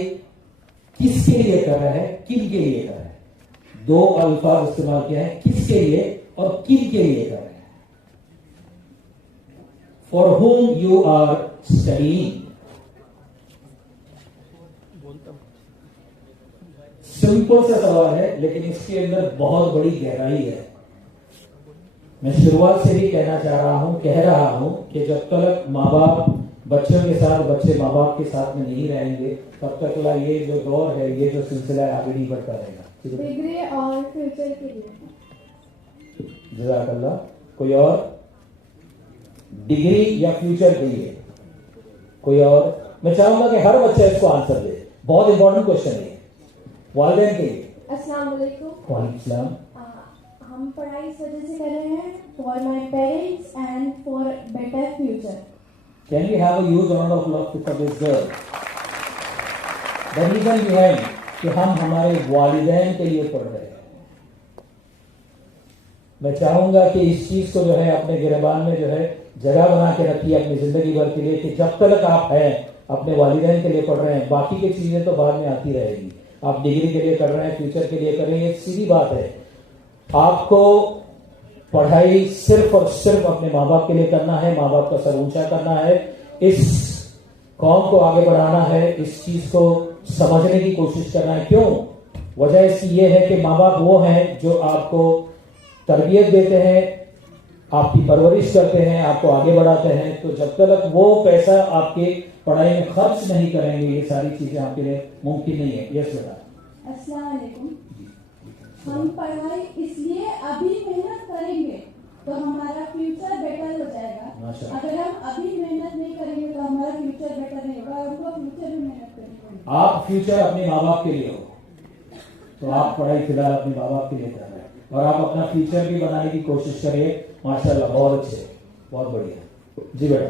किसके लिए कर रहे हैं, किन के लिए कर रहे हैं? दो अल्फाज इस्तेमाल किया है, किसके लिए और किन के लिए कर रहे हैं। For whom you are studying. Simple सा सवाल है, लेकिन इसके अंदर बहुत बड़ी गहराई है। मैं शुरुआत से ही कह रहा हूं कि जब तक माँ बाप बच्चों के साथ, बच्चे माँ बाप के साथ में नहीं रहेंगे, तब तक ये जो दौर है, ये जो सिलसिला है, आगे नहीं बढ़ता रहेगा। डिग्री और फ्यूचर के लिए। जज़ाकल्लाह। कोई और? डिग्री या फ्यूचर के लिए? कोई और? मैं चाहूंगा कि हर बच्चा इसको आंसर दे, बहुत इंपॉर्टेंट क्वेश्चन है वालिदैन के लिए। अस्सलाम वालेकुम। वालेकुम सलाम। हम पढ़ाई इस वजह से कर रहे हैं, for my parents and for better future. Can we have a huge amount of love for this girl? The reason behind कि हम हमारे वालिदैन के लिए पढ़ रहे हैं। मैं चाहूंगा कि इस चीज को जो है अपने गिरबान में जो है जगह बना के रखिए अपनी जिंदगी भर के लिए, कि जब तक आप हैं अपने वालिदैन के लिए पढ़ रहे हैं, बाकी की चीजें तो बाद में आती रहेगी। आप डिग्री के लिए कर रहे हैं, फ्यूचर के लिए कर रहे हैं, एक सीधी बात है। आपको पढ़ाई सिर्फ और सिर्फ अपने माँ बाप के लिए करना है, माँ बाप का सर ऊंचा करना है, इस कौम को आगे बढ़ाना है, इस चीज को समझने की कोशिश करना है। क्यों? वजह इसकी ये है कि माँ बाप वो हैं जो आपको तरबियत देते हैं, आपकी परवरिश करते हैं, आपको आगे बढ़ाते हैं। तो जब तक वो पैसा आपके पढ़ाई में खर्च नहीं करेंगे, ये सारी चीजें आपके लिए मुमकिन नहीं है। यस बेटा। अस्सलाम वालेकुम। हम पढ़ाई इसलिए अभी मेहनत करेंगे तो हमारा फ्यूचर बेटर हो जाएगा। अगर हम अभी मेहनत नहीं करेंगे तो हमारा फ्यूचर बेटर नहीं होगा। हमको फ्यूचर में मेहनत करनी पड़ेगी। आप फ्यूचर अपने माँ बाप के लिए हो, तो आप पढ़ाई फिलहाल अपने माँ बाप के लिए कर रहे हैं, और आप अपना फ्यूचर भी बनाने की कोशिश करिए। माशाल्लाह, बहुत अच्छे, बहुत बढ़िया। जी बेटा।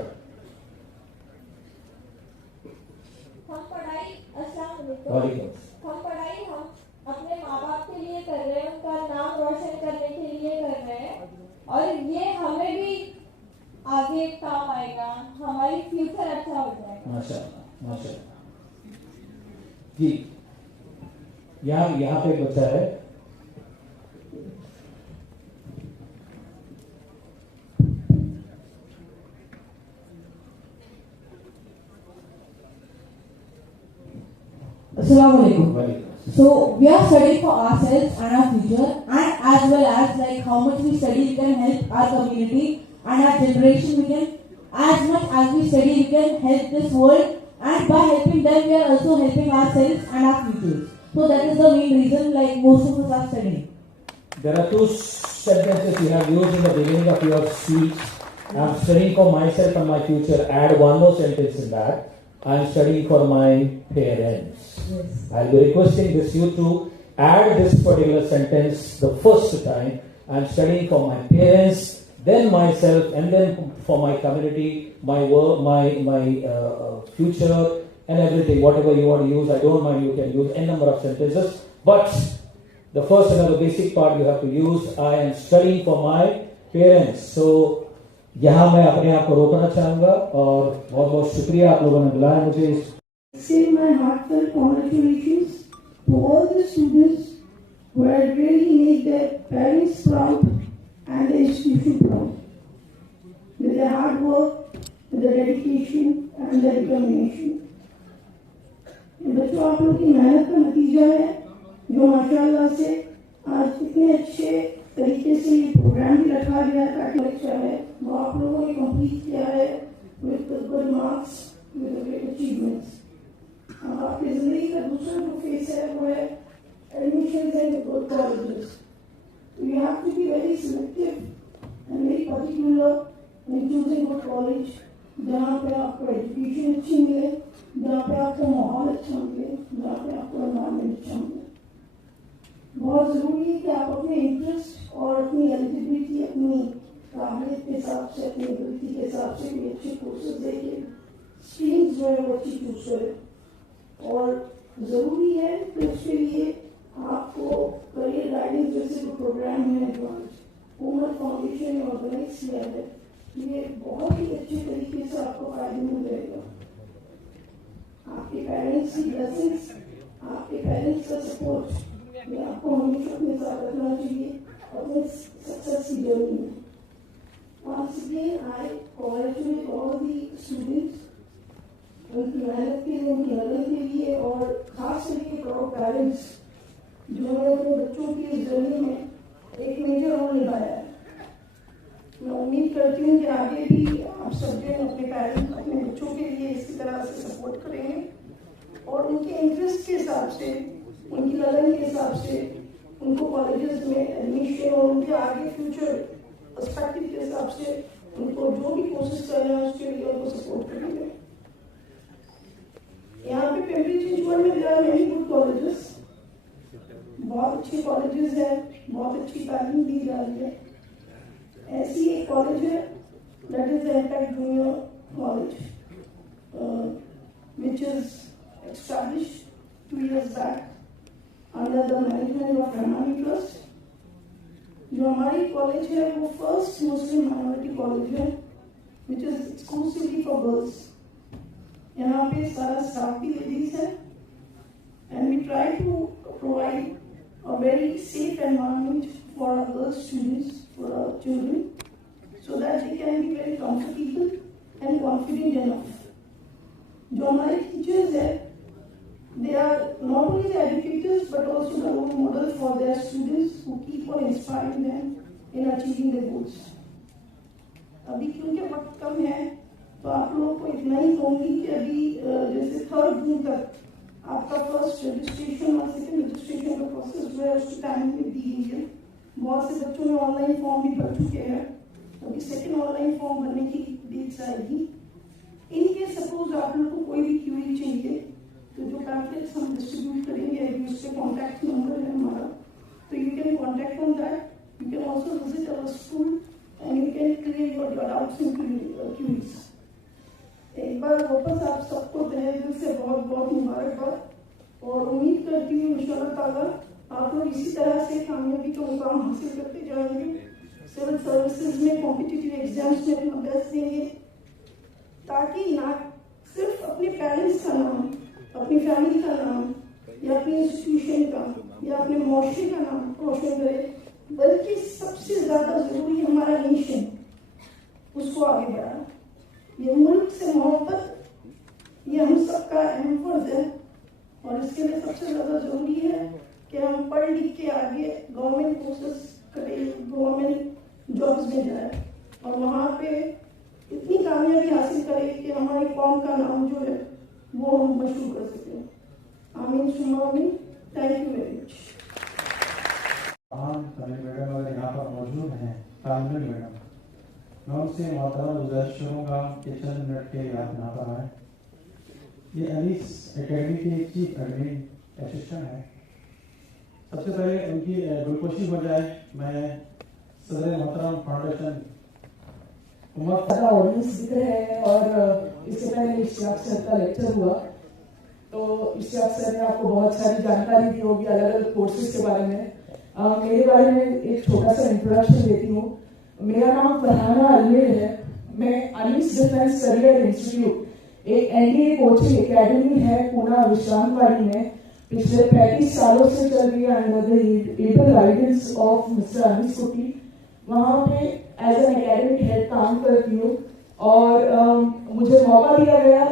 हम पढ़ाई वालेकुम। हम अपने माँ बाप के लिए कर रहे हैं, उनका नाम रोशन करने के लिए कर रहे हैं, और ये हमें भी आगे काम आएगा, हमारी फ्यूचर अच्छा हो जाएगा। माशाल्लाह, माशाल्लाह। जी, यहाँ पे एक बच्चा है। Assalamu alaikum. So we are studying for ourselves and our future, and as well as like how much we study, we can help our community and our generation. We can, as much as we study, we can help this world, and by helping them, we are also helping ourselves and our futures. So that is the main reason, like most of us are studying. There are two sentences you have used in the beginning of your speech. I am studying for myself and my future. Add one more sentence in that. I am studying for my parents. Yes. I will be requesting you to add this particular sentence the first time. I am studying for my parents. then myself, and then for my community, my work, my future, and everything. Whatever you want to use, I don't mind. You can use n number of sentences. But the first and the basic part you have to use. I am studying for my parents. So यहाँ मैं अपने आप को रोकना चाहूंगा और बहुत बहुत शुक्रिया आप लोगों ने बुलाया मुझे. Say my heartfelt congratulations to all the students who had really made their parents proud and the institution proud. With their hard work, with their dedication and their determination. ये बच्चों आप लोग की मेहनत का नतीजा है जो माशाल्लाह से आज इतने अच्छे तरीके से ये प्रोग्राम भी रखा गया है. ताकि अच्छा है वो आप लोगों ने कंप्लीट किया है with good marks, with great achievements. आपकी जिंदगी का दूसरा जो फेस है वो है admission in good colleges. You have to be very selective and very particular in choosing good college जहाँ पे आपको एजुकेशन अच्छी मिले, जहाँ पे आपको माहौल अच्छा मिले, जहाँ पे आपको एनवायरमेंट अच्छा मिले. बहुत जरूरी है कि आप अपने इंटरेस्ट और अपनी एलिजिबिलिटी, अपनी काबिलियत के हिसाब से, अपनी एबिलिटी के हिसाब से भी अच्छे कोर्सेज देके स्ट्रीम्स जो है वो अच्छी चूज करें. और जरूरी है कि उसके लिए आपको करियर गाइडेंस जैसे जो प्रोग्राम है जो उमर फाउंडेशन ने ऑर्गेनाइज किया है, ये बहुत ही अच्छे तरीके से आपको फायदेमंद रहेगा. आपके पेरेंट्स की ब्लेसिंग्स, आपके पेरेंट्स का सपोर्ट ये आपको हमेशा अपने साथ रखना चाहिए अपने सक्सेस की जर्नी में. Once again, I congratulate all the students उनकी मेहनत के लिए, उनकी लगन के लिए और खास करके प्राउड पेरेंट्स जिन्होंने अपने बच्चों की इस जर्नी में एक मेजर रोल निभाया है. मैं उम्मीद करती हूँ कि आगे भी आप सब जो अपने पेरेंट्स, अपने बच्चों के लिए इसी तरह से सपोर्ट करेंगे और उनके इंटरेस्ट के हिसाब से, उनकी लगन के हिसाब से उनको कॉलेजेस में एडमिशन और उनके आगे फ्यूचर पर्सपेक्टिव के हिसाब से उनको जो भी कोशिश कर रहे हैं उसके लिए उनको सपोर्ट करेंगे. यहाँ पे पिंपरी चिंचवड में there are many good colleges. बहुत अच्छे कॉलेजेस हैं, बहुत अच्छी तालीम दी जा रही है. ऐसी एक कॉलेज है that is the impact junior college which is established 2 years back under the management of Rahmani Trust. जो हमारी कॉलेज है वो फर्स्ट मुस्लिम माइनॉरिटी कॉलेज है which is exclusively for girls. यहाँ पे सारा स्टाफ भी लेडीज है and we try to provide a very safe environment for our girl students, for our children, so that they can be very comfortable and confident enough. जो हमारे टीचर्स है they are not only the educators but also the role model for their students who keep on inspiring them in achieving their goals. अभी क्योंकि वक्त कम है तो आप लोगों को इतना ही कहूँगी कि अभी जैसे 3 जून तक आपका फर्स्ट रजिस्ट्रेशन और सेकंड रजिस्ट्रेशन का प्रोसेस जो है उसकी टाइमिंग में दी गई है. बहुत से बच्चों ने ऑनलाइन फॉर्म भी भर चुके हैं. अभी सेकंड ऑनलाइन फॉर्म भरने की डेट्स आएगी. इनके सपोज आप लोग को कोई भी क्यूरी चाहिए तो जो पैम्पलेट्स हम डिस्ट्रीब्यूट करेंगे अभी उसके कॉन्टैक्ट नंबर है हमारा, तो you can contact on that. You can also visit our school and you can clear your doubts and queries. एक बार वापस आप सबको तहे दिल से बहुत बहुत मुबारकबाद और उम्मीद करती हूँ इंशाअल्लाह ताला आप लोग इसी तरह से कामयाबी का मुकाम हासिल करते जाएंगे. सिविल सर्विसेज में कॉम्पिटिटिव एग्जाम्स में अपना बेस्ट देंगे ताकि ना सिर्फ अपने पेरेंट्स का नाम, अपनी फैमिली का नाम या अपने इंस्टीट्यूशन का या अपने मुआशरे का नाम रोशन करे, बल्कि सबसे ज्यादा जरूरी हमारा नेशन उसको आगे बढ़ाना. ये मुल्क से मोहब्बत ये हम सबका अहम फर्ज है और इसके लिए सबसे ज्यादा जरूरी है कि हम पढ़ लिख के आगे गवर्नमेंट कोर्सेस करें, गवर्नमेंट जॉब्स में जाए और वहाँ पे इतनी कामयाबी हासिल करें कि हमारी कौम का नाम जो है वो हम मशहूर कर सकें. आमीन सुम्मा आमीन. Thank you very much. Madam अगर यहाँ पर मौजूद हैं तामिल मैडम, मैं उनसे मोहतरम गुजारिश करूँगा कि चंद मिनट के याद ना पाए. ये अनीस एकेडमी के चीफ एडमिन असिस्टेंट है. सबसे पहले उनकी गुलकोशी हो जाए. मैं सदर मोहतरम फाउंडेशन बहुत सारा ऑडियंस दिख रहे हैं और इससे पहले इश्तियाक सर का लेक्चर हुआ तो इश्तियाक सर ने आपको बहुत सारी जानकारी दी होगी अलग अलग कोर्सेज के बारे में। मेरे बारे में एक छोटा सा इंट्रोडक्शन देती हूँ। मेरा नाम फरहाना अल्मेर है। मैं अनीस डिफेंस करियर इंस्टीट्यूट एक एनडीए कोचिंग एकेडमी है पूना विश्रामवाड़ी में पिछले 35 सालों से चल रही है under the able guidance of mister Anees Kutty. वहाँ पे एज एन एकेडमिक हेड काम करती हूँ और मुझे मौका दिया गया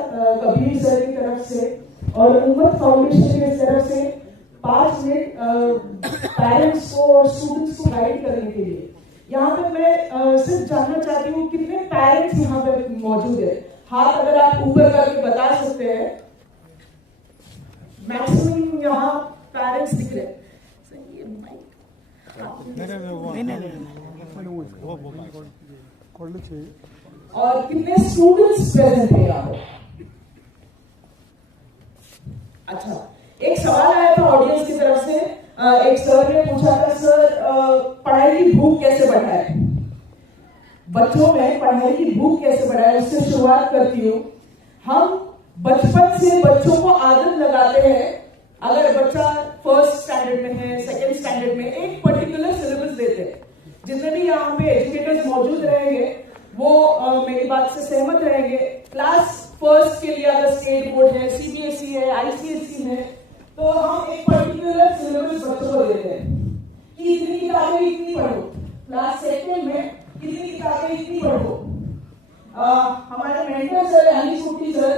कबीर सर की तरफ से और उम्मत फाउंडेशन की तरफ से 5 मिनट पेरेंट्स को और स्टूडेंट्स को गाइड करने के लिए। यहाँ पे मैं सिर्फ जानना चाहती हूँ कितने पेरेंट्स यहाँ पे मौजूद है। हाथ अगर आप ऊपर करके बता सकते हैं। मैक्सिमम यहाँ पेरेंट्स दिख रहे हैं। और कितने स्टूडेंट्स प्रेजेंट है यहाँ पे? अच्छा, एक सवाल आया था ऑडियंस की तरफ से। एक सर ने पूछा था सर पढ़ाई की भूख कैसे बढ़ाए, बच्चों में पढ़ाई की भूख कैसे बढ़ाए। उससे शुरुआत करती हूँ। हम बचपन से बच्चों को आदत लगाते हैं। अगर बच्चा फर्स्ट स्टैंडर्ड में है, सेकेंड स्टैंडर्ड में, एक पर्टिकुलर सिलेबस देते हैं। जितने भी यहाँ पे एजुकेटर्स मौजूद रहेंगे वो मेरी बात से सहमत रहेंगे। क्लास फर्स्ट के लिए अगर स्टेट बोर्ड है, सीबीएसई है, आईसीएसई है, तो हम एक पर्टिकुलर सिलेबस बच्चों को देते हैं कि इतनी किताबें इतनी पढ़ो। क्लास सेकेंड में कितनी किताबें इतनी पढ़ो। हमारे मेंटर सर अनीस कुटी सर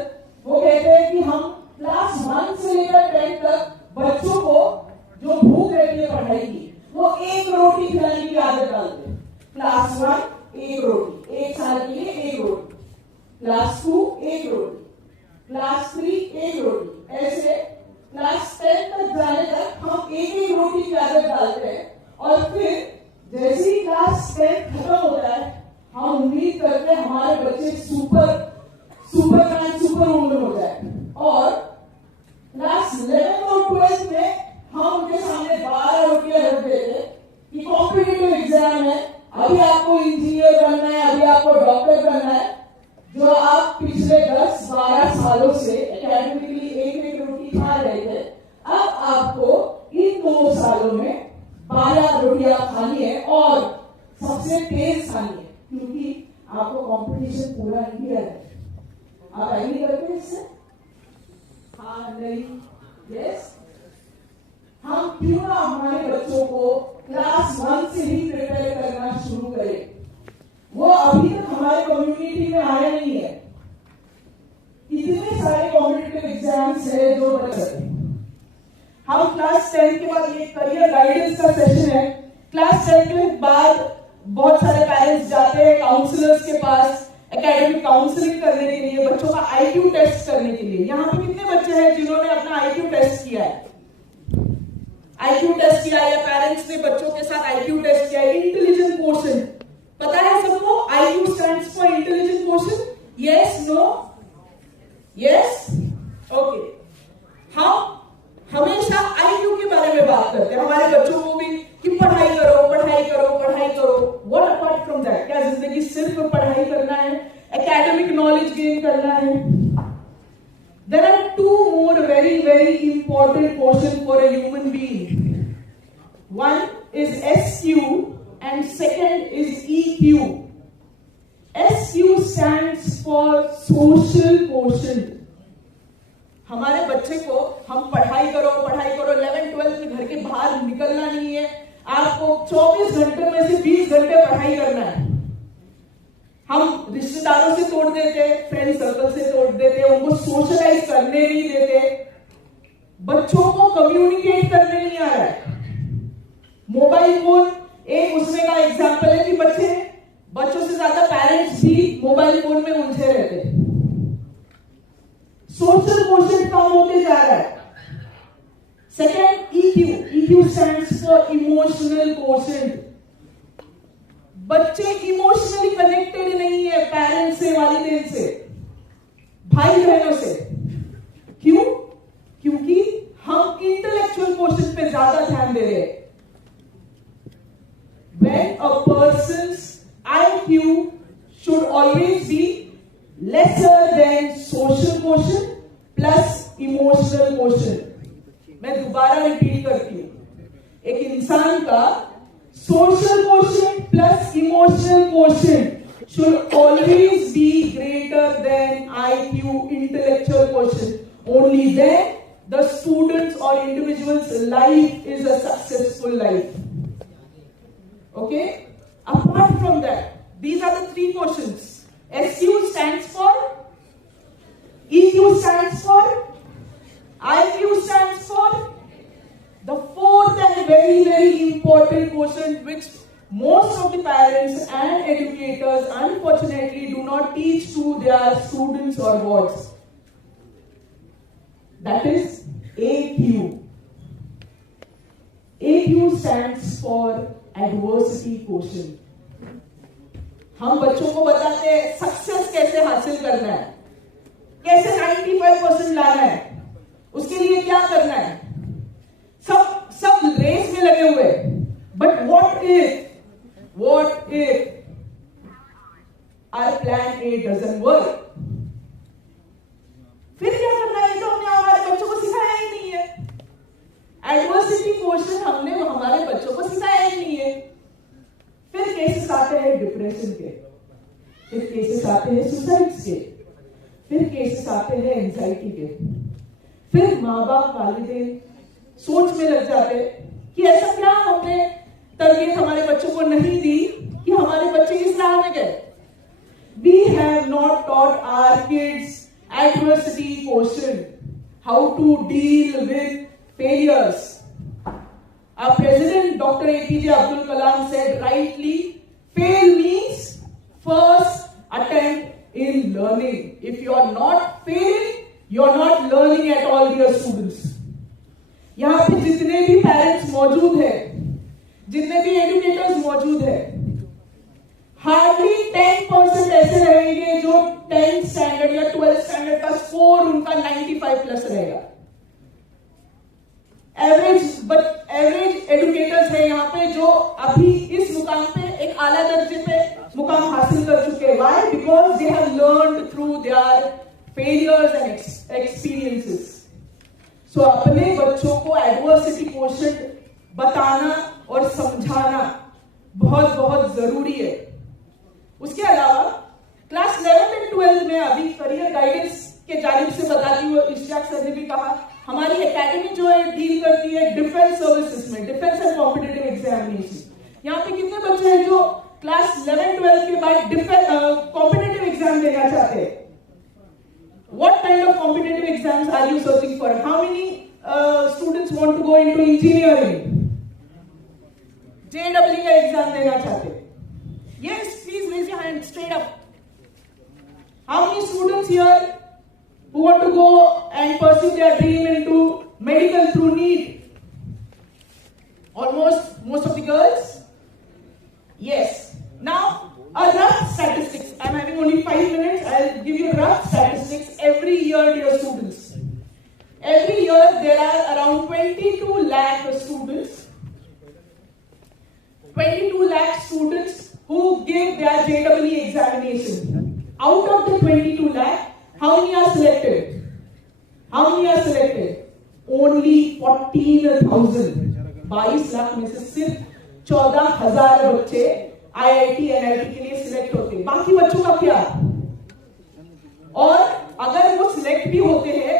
वो कहते हैं कि हम क्लास 1 से लेकर 10 तक बच्चों को जो भूख रहती है पढ़ाई की वो एक रोटी खिलाने की आदत डालते हैं। क्लास 1 एक रोटी, एक साल के लिए एक रोटी, क्लास 2 एक रोटी, क्लास 3 एक रोटी, ऐसे क्लास 10 तक जाने तक हम एक एक रोटी की आदत डालते हैं। और फिर जैसे ही क्लास 10 खत्म होता है हम उम्मीद करते हैं हमारे बच्चे सुपरमैन सुपर वुमन हो जाए। और क्लास 11 और 12 में हम उनके सामने 12 रोटियां रख देते कि कॉम्पिटिटिव एग्जाम है, अभी आपको इंजीनियर बनना है, अभी आपको डॉक्टर बनना है। जो आप पिछले 10-12 सालों से एकेडमिकली एक एक रोटी खा रहे थे, अब आपको इन 2 सालों में 12 रोटियां खानी है और सबसे तेज खानी है क्योंकि आपको कंपटीशन पूरा इंडिया है। आप एग्री करते हैं इससे? हाँ, नहीं, यस। हम क्यों ना हमारे बच्चों को क्लास 1 से ही प्रिपेयर करना शुरू करें। वो अभी तक हमारे कम्युनिटी में आया नहीं है। इतने सारे कॉम्पिटिटिव एग्जाम्स है जो बच्चे। हम क्लास 10 के बाद ये करियर गाइडेंस का सेशन है। क्लास 10 के बाद बहुत सारे पेरेंट्स जाते हैं काउंसलर्स के पास एकेडमिक काउंसलिंग करने के लिए, बच्चों का आईक्यू टेस्ट करने के लिए। यहाँ पे कितने बच्चे हैं जिन्होंने अपना आईक्यू टेस्ट किया है? आईक्यू टेस्ट किया है या पेरेंट्स ने बच्चों के साथ आईक्यू टेस्ट किया है? इंटेलिजेंट क्वोशिएंट पता है सबको? IQ stands for intelligent quotient. Yes, no, yes, okay. हम हमेशा आईक्यू के बारे में बात करते हैं हमारे बच्चों को भी कि पढ़ाई करो, पढ़ाई करो, पढ़ाई करो। What apart from that? क्या जिंदगी सिर्फ पढ़ाई करना है, एकेडमिक नॉलेज गेन करना है? There are 2 more very important portion for a human being. One is SQ and second is EQ. SQ stands for social quotient. हमारे बच्चे को हम पढ़ाई करो 11-12 में घर के बाहर निकलना नहीं है। आपको 24 घंटे में से 20 घंटे पढ़ाई करना है। हम रिश्तेदारों से तोड़ देते, फ्रेंड सर्कल से तोड़ देते, उनको सोशलाइज करने नहीं देते, बच्चों को कम्युनिकेट करने नहीं आ रहा है। मोबाइल फोन एक उसमें का एग्जाम्पल है कि बच्चों से ज्यादा पेरेंट्स भी मोबाइल फोन में उलझे रहते। सोशल क्वोशिएंट कम होते जा रहा है। Second EQ stands for emotional quotient. बच्चे इमोशनली कनेक्टेड नहीं है पेरेंट्स से, वालिदैन से, भाई बहनों से। क्यों? क्योंकि हम इंटेलेक्चुअल क्वोशिएंट पे ज्यादा ध्यान दे रहे हैं। When a person's IQ should always be lesser than social quotient plus emotional quotient. मैं दोबारा रिपीट करती हूँ, एक इंसान का social quotient plus emotional quotient should always be greater than IQ, intellectual quotient. Only then the student's or individual's life is a successful life. Okay? Apart from that, these are the three quotients. SQ stands for, EQ stands for, IQ stands for. The fourth and very, very important quotient which most of the parents and educators unfortunately do not teach to their students or wards. That is AQ. AQ stands for adversity quotient. हम बच्चों को बताते हैं सक्सेस कैसे हासिल करना है, कैसे 95% लाना है, उसके लिए क्या करना है, सब रेस में लगे हुए। But what if our plan A doesn't work? फिर क्या करना है? तो हमने हमारे बच्चों को सिखाया ही नहीं है। एडवर्सिटी क्वेश्चन हमने हमारे बच्चों को सिखाया ही नहीं है। फिर केसेस आते हैं डिप्रेशन के, फिर केसेस आते हैं सुसाइड्स के, फिर केसेस आते हैं एंजाइटी के। फिर माँ बाप वालिदैन सोच में लग जाते कि ऐसा क्या हमने तरबियत हमारे बच्चों को नहीं दी कि हमारे बच्चे इस राह में गए। We have not taught our kids adversity quotient, how to deal with failures. Our President Dr. APJ Abdul Kalam said rightly, fail means first attempt in learning. If you are not failing, you are not learning at all, dear students. यहाँ पे जितने भी पेरेंट्स मौजूद हैं, जितने भी एजुकेटर्स मौजूद हैं, हार्डली 10% ऐसे रहेंगे जो 10th स्टैंडर्ड या 12th स्टैंडर्ड का स्कोर उनका 95 प्लस रहेगा। एवरेज एजुकेटर्स है यहाँ पे जो अभी इस मुकाम पे एक आला दर्जे पे मुकाम हासिल कर चुके हैं। Why? Because they have learned through their failures and experiences. So अपने बच्चों को एडवर्सिटी क्वोशिएंट बताना और समझाना बहुत बहुत जरूरी है। उसके अलावा क्लास 11 एंड 12 में अभी करियर गाइडेंस के जानिब से बताती हुई इश्तियाक सर ने भी कहा, हमारी एकेडमी जो है डील करती है डिफेंस सर्विसेज में, डिफेंस एंड कॉम्पिटिटिव एग्जामिनेशन। यहाँ पे कितने बच्चे हैं जो क्लास 11-12 के बाद कॉम्पिटिटिव एग्जाम देना चाहते हैं? What kind of competitive exams are you searching for? How many students want to go into engineering? JEE का एग्जाम देना चाहते हैं? Yes, please raise your hand straight up. How many students here who want to go and pursue their dream into medical through NEET? Almost most of the girls? Yes. Now, a rough statistics. I'm having only 5 minutes. I'll give you rough statistics every year, dear students. Every year there are around 22 lakh students. 22 lakh students who give their JEE examination. Out of the 22 lakh, how many are selected? How many are selected? Only 14,000. 22 lakh में से सिर्फ 14,000 बच्चे IIT NIT के लिए सिलेक्ट होते हैं। बाकी बच्चों का क्या? और अगर वो सिलेक्ट भी होते हैं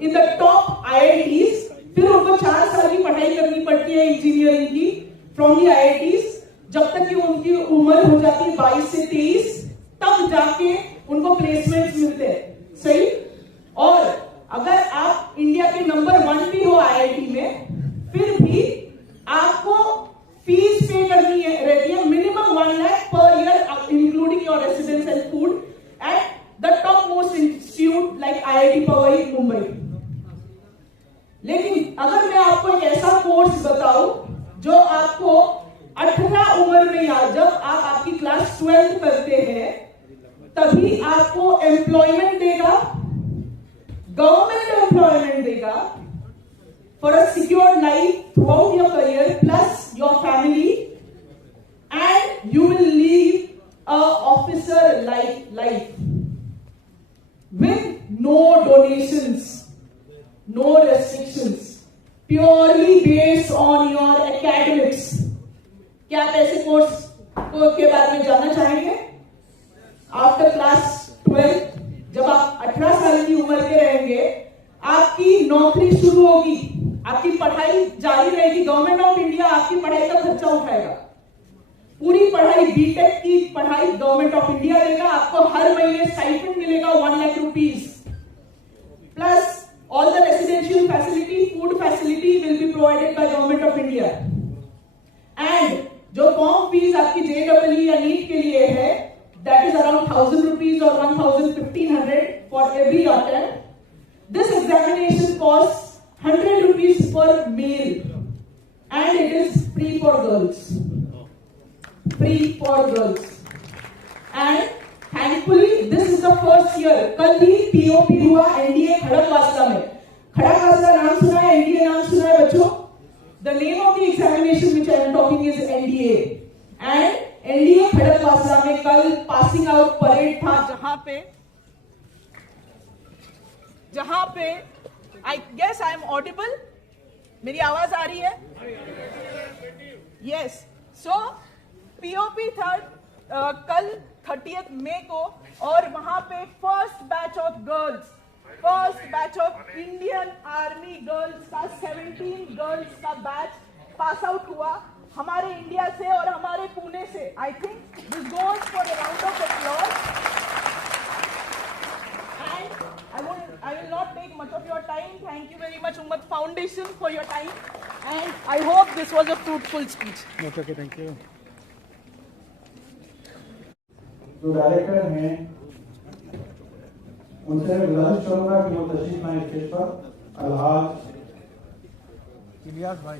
इन द टॉप IITs, फिर उनको 4 साल की पढ़ाई करनी पड़ती है इंजीनियरिंग की फ्रॉम दी IITs, जब तक कि उनकी उम्र हो जाती है 22 से 23, तब जाके उनको प्लेसमेंट मिलते हैं। सही? और अगर आप इंडिया के नंबर 1 भी हो IIT में, फिर भी आपको फीस पे करनी रहती है minimum 1 lakh per year including your residence and food at the top most institute like IIT Powai Mumbai. लेकिन अगर मैं आपको एक ऐसा कोर्स बताऊं जो आपको 18 उम्र में या जब आप आपकी क्लास 12 करते हैं तभी आपको एम्प्लॉयमेंट देगा, गवर्नमेंट एम्प्लॉयमेंट देगा for a secured life throughout your career plus your family, and you will leave a officer like life with no donations, no restrictions, purely based on your academics. क्या आप ऐसे कोर्स के बारे में जानना चाहेंगे? आफ्टर क्लास 12 जब आप 18 साल की उम्र के रहेंगे, आपकी नौकरी शुरू होगी, आपकी पढ़ाई जारी रहेगी, गवर्नमेंट ऑफ इंडिया आपकी पढ़ाई का खर्चा उठाएगा। पूरी पढ़ाई, बीटेक की पढ़ाई गवर्नमेंट ऑफ इंडिया देगा, आपको हर महीने स्टाइपेंड मिलेगा 1 lakh rupees, plus all the residential facility, food facility will be provided by government of India. And जो फॉर्म फीस आपकी JEE या नीट के लिए है, that is around 1,000 rupees or 1,500 for every attempt. This examination costs 100 rupees per male, and it is free for girls. Free for girls. And thankfully, this is the first year. कल ही POP हुआ NDA खड़गवासला में। खड़गवासला नाम सुना है, NDA नाम सुना है बच्चों? The name of the examination which I am talking is NDA. And NDA Khadakwasla में कल पासिंग आउट परेड था, जहां पे I guess I am audible, मेरी आवाज आ रही है? यस। सो POP था कल 30 मई को, और वहां पे first batch of Indian army girls का 17 गर्ल्स का बैच पास आउट हुआ हमारे इंडिया से और हमारे पुणे से। I think this goes for a round of applause, and I will not take much of your time. Thank you very much, Ummad Foundation, for your time, and I hope this was a fruitful speech. Okay, thank you. जो डायरेक्टर हैं उनसे मैं गुजारिश करूंगा कि वो तशरीफ लाएं स्टेज पर। अलहाज इलियास भाई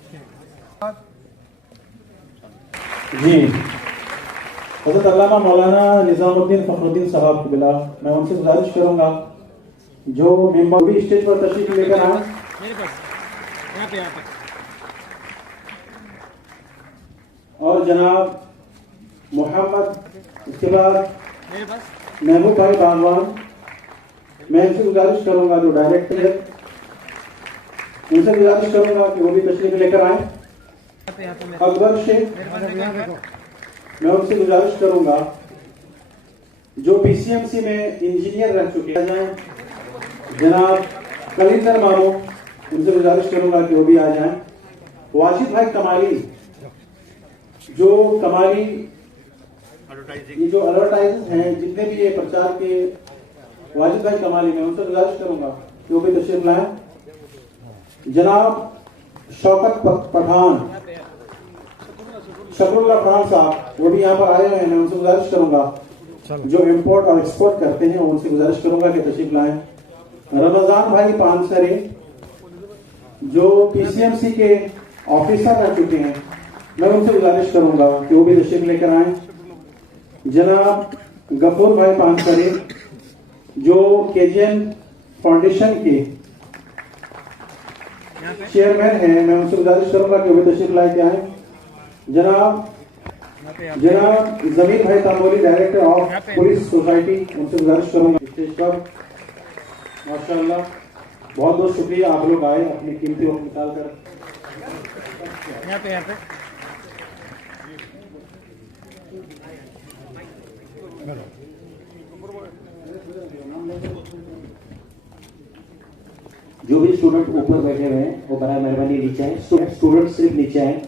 जी, हज़रत अल्लामा मौलाना निजामुद्दीन फखरुद्दीन साहब बिला, मैं उनसे गुजारिश करूंगा जो मेंबर भी स्टेज पर तशरीफ लेकर आए। मेरे पास यहाँ पे और जनाब मोहम्मद, इसके बाद मेरे पास महबूब भाई बागवान, मैं इनसे गुजारिश करूंगा जो डायरेक्टर है, उनसे गुजारिश करूंगा कि वो भी तशरीफ लेकर आए। अकबर शेख, मैं उनसे गुजारिश करूंगा जो PCMC में इंजीनियर रह चुके हैं, जनाब कलिंदर मानो, उनसे गुजारिश करूंगा कि वो भी आ जाएं। वाजिद भाई कमाली, जो कमाली ये जो एडवर्टाइजर्स हैं, जितने भी ये प्रचार के, वाजिद भाई कमाली, मैं उनसे गुजारिश करूंगा कि वो भी तशरीफ लाएं। जनाब शौकत पठान, शकरुल्लाह खान साहब, वो भी यहाँ पर आए हुए हैं, मैं उनसे गुजारिश करूंगा जो इंपोर्ट और एक्सपोर्ट करते हैं, उनसे गुजारिश करूंगा कि तशरीफ लाएं। रमजान भाई पानसरे, जो PCMC के ऑफिसर रह चुके हैं, मैं उनसे गुजारिश करूंगा कि वो भी तशरीफ लेकर आए। जनाब गफूर भाई पानसरे, जो KGN फाउंडेशन के चेयरमैन हैं, मैं उनसे गुजारिश करूंगा कि वो भी तशरीफ लाए के आए। जनाब जमीर भाई तामोली, डायरेक्टर ऑफ पुलिस सोसाइटी, उनसे गुजारिश करूंगा स्टेज पर। माशाअल्लाह, बहुत बहुत शुक्रिया, आप लोग आए अपनी कीमती वक्त निकाल कर। यहाँ पे जो भी स्टूडेंट ऊपर बैठे हुए हैं वो बराबर मेहरबानी नीचे आए। स्टूडेंट सिर्फ नीचे आए।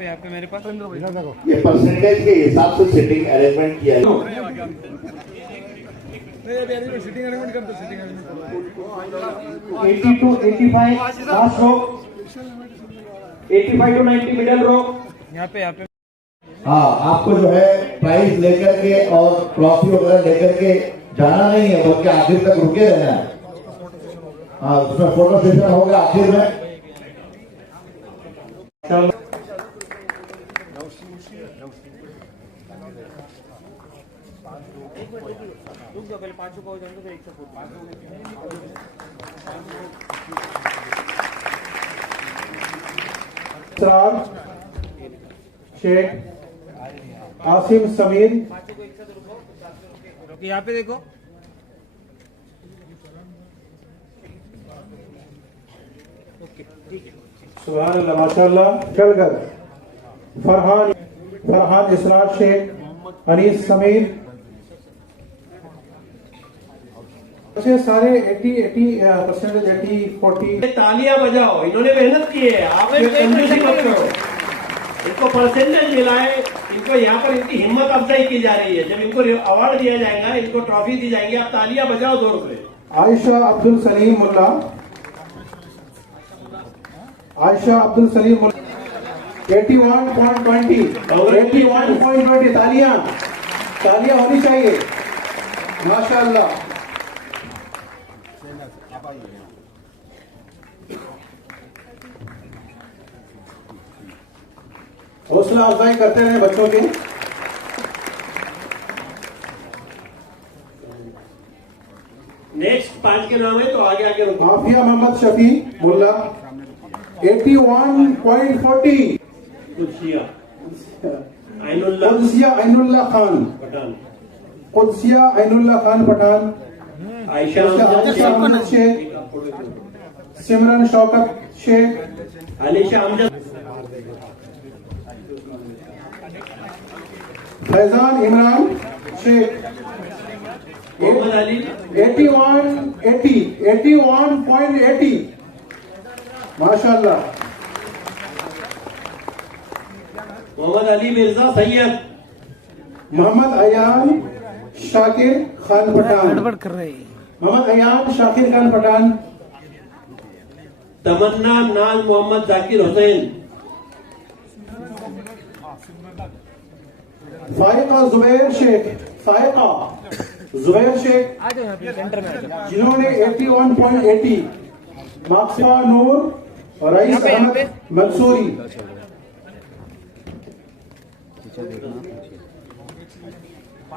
यहाँ पे मेरे पास ये परसेंटेज के हिसाब से सीटिंग अरेंजमेंट किया है। सिटिंग अरेंजमेंट कर दो, sitting arrangement 80 to 85 last row, 85 to 90 middle row. यहाँ पे हाँ, आपको जो है प्राइज लेकर के और ट्रॉफी वगैरह लेकर के जाना नहीं है, बल्कि आखिर तक रुके रहना है। हाँ, उसमें फोटो सेशन होगा आखिर में। शेख आसिम समीर। यहाँ पे देखो। सुभान अल्लाह माशाअल्लाह। चलकर फरहान इसरार शेख, अनीस समीर। सारे 80% 40। तालियां बजाओ, इन्होंने मेहनत की है, आप कंजूसी मत करो। इनको परसेंटेज मिलाए, इनको यहाँ पर इनकी हिम्मत अफजाई की जा रही है। जब इनको अवार्ड दिया जाएगा, इनको ट्रॉफी दी जाएगी, आप तालियां बजाओ जोर से। आयशा अब्दुल सलीम मुल्ला, आयशा अब्दुल सलीम मुल्ला 81.20, 81.20। तालियां होनी चाहिए माशाअल्लाह। हौसला अफजाई करते रहे बच्चों के। नेक्स्ट 5 के नाम है तो आगे आगे रुको। माफिया मोहम्मद शफी मुल्ला 81.40। कुदसिया ऐनुल्लाह खान पठान, कुदसिया ऐनुल्लाह खान पठान। आयशा अहमद शेख, सिमरन शौकत शेख, अलीशा अमजद, फैजान इमरान शेख। मोहम्मद अली 81.80 माशाअल्लाह। मोहम्मद अली मिर्जा सैयद, मोहम्मद अयान शाकिर खान पठान, मोहम्मद अयान शाकिर खान पठान। तमन्ना नाज मोहम्मद जाकिर हुसैन, फाइका जुबैर शेख, फाइका जुबैर शेख जिन्होंने 81.80। माकफा नूर रईस अहमद मंसूरी,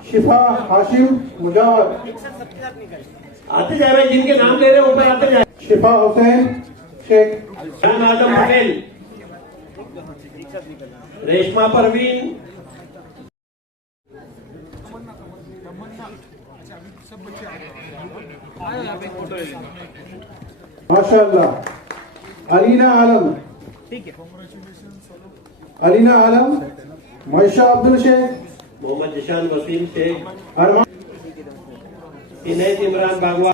शिफा हाशिम मुजावर। आते जाए भाई, जिनके नाम ले रहे हैं ऊपर आते जाए। शिफा हुसैन शेख, जान आदम पटेल, रेशमा परवीन, माशाअल्लाह। अलीना आलम, अलीना आलम, मायशा अब्दुल शेख, मोहम्मद जिशान वसीम शेख, अरमान इनैत इमरान बागवा।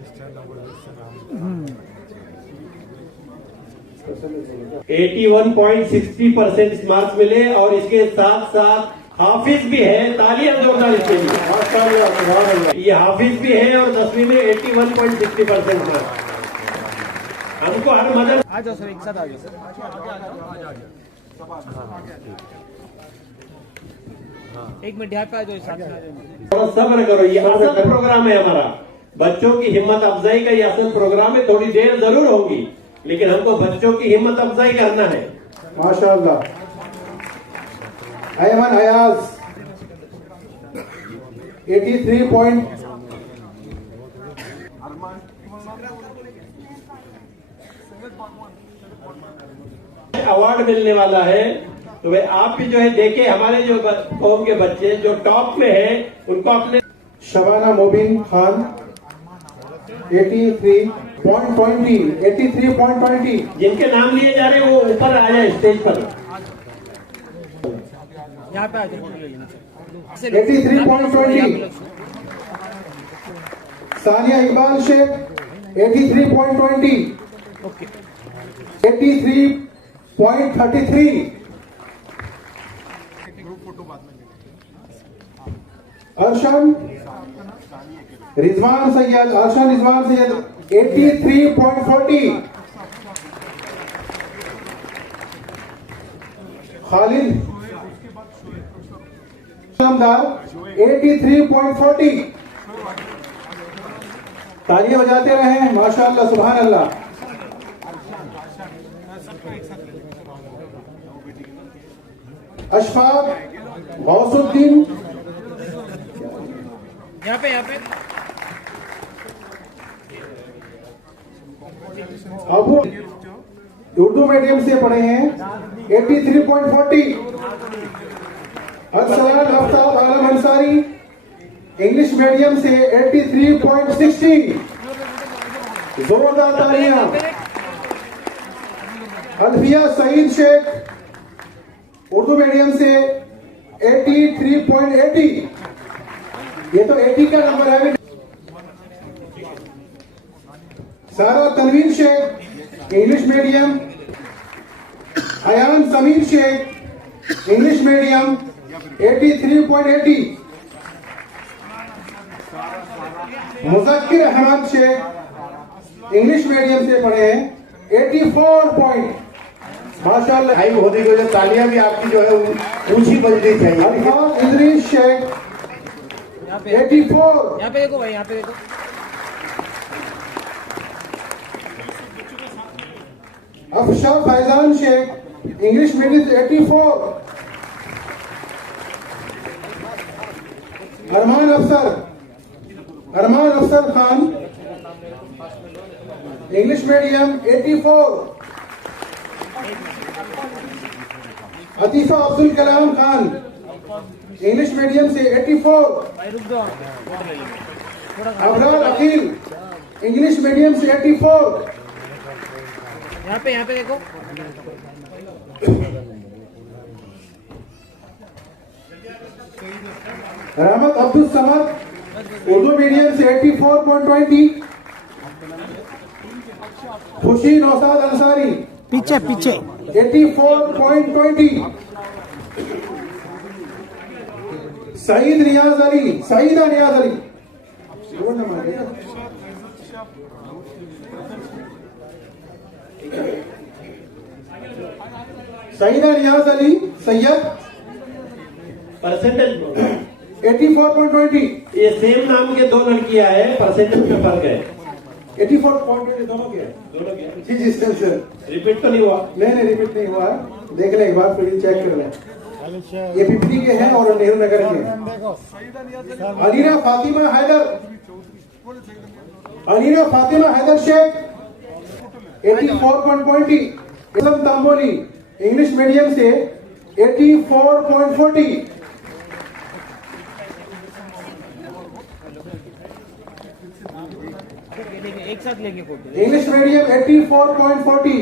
81.60% मार्क्स मिले और इसके साथ साथ हाफिज भी है। तालियां जोरदार इसके लिए माशाअल्लाह। ये हाफिज भी है और 10वीं में 81.60% मार्क्स। हमको हर मदद। आ जाओ सर, एक साथ आ जाओ सर। एक मिनट यहाँ पे आ जाओ, साथ में आ जाओ। थोड़ा सब्र करो, ये असल प्रोग्राम है हमारा। बच्चों की हिम्मत अफजाई का ये असल प्रोग्राम है। थोड़ी देर जरूर होगी, लेकिन हमको बच्चों की हिम्मत अफजाई करना है माशाअल्लाह। अयमन अयाज 83 अवार्ड मिलने वाला है। तो वे आप भी जो है देखे, हमारे जो कौम के बच्चे जो टॉप में हैं उनको अपने। शबाना मोबिन खान 83.20। जिनके नाम लिए जा रहे हैं वो ऊपर आ जाए स्टेज पर। यहाँ पे आ जाओ। 83.20। सानिया इकबाल शेख 83.20। 83.33। अर्शन रिजवान सैयद, 83.40। खालिद शानदार 83.40। तालियां बजाते रहे माशाअल्लाह सुभान अल्लाह। अशफाक गौसुद्दीन, यहाँ पे अबू उर्दू मीडियम से पढ़े हैं 83.40। अरसलान आफ्ताब आलम अंसारी इंग्लिश मीडियम से 83.60। जोरदार तालियां। अल्फिया सईद शेख उर्दू मीडियम से 83.80। ये तो 80 का नंबर है। Sara Tanveer Shaikh English medium, Ayaan Samir Shaikh English medium 83.80। Muzakkir Ahmed Shaikh English medium से पढ़े हैं 84 पॉइंट। माशाल्लाह। हाई होने की वजह तालियां भी आपकी जो है ऊंची बजनी चाहिए। अल्फाज इदरीस शेख 84। यहाँ पे देखो भाई, यहाँ पे देखो। अफशा फैजान शेख इंग्लिश मीडियम से 84। अरमान अफसर Khan English medium 84। अतीफा Abdul Kalam Khan English medium से 84। अबरार अकील इंग्लिश मीडियम से 84। यहाँ पे देखो। रहमत अब्दुल समद उर्दू मीडियम से 84.20। खुशी नौसाद अंसारी पीछे 84.20। सईदा नियाज अली सैयद परसेंटेज 84.20। ये सेम नाम के दो लड़कियां हैं, परसेंटेज में फर्क है। 84.20 दोनों के जी सर। रिपीट तो नहीं हुआ? नहीं रिपीट नहीं हुआ। देख लें एक बार फिर चेक कर लें। ये पिपली के हैं और नेहरू नगर के हैं। अलीना फातिमा हैदर शेख 84.20। इसम तांबोली इंग्लिश मीडियम से 84.40। एक साथ लेंगे फोटो। English medium 84.40।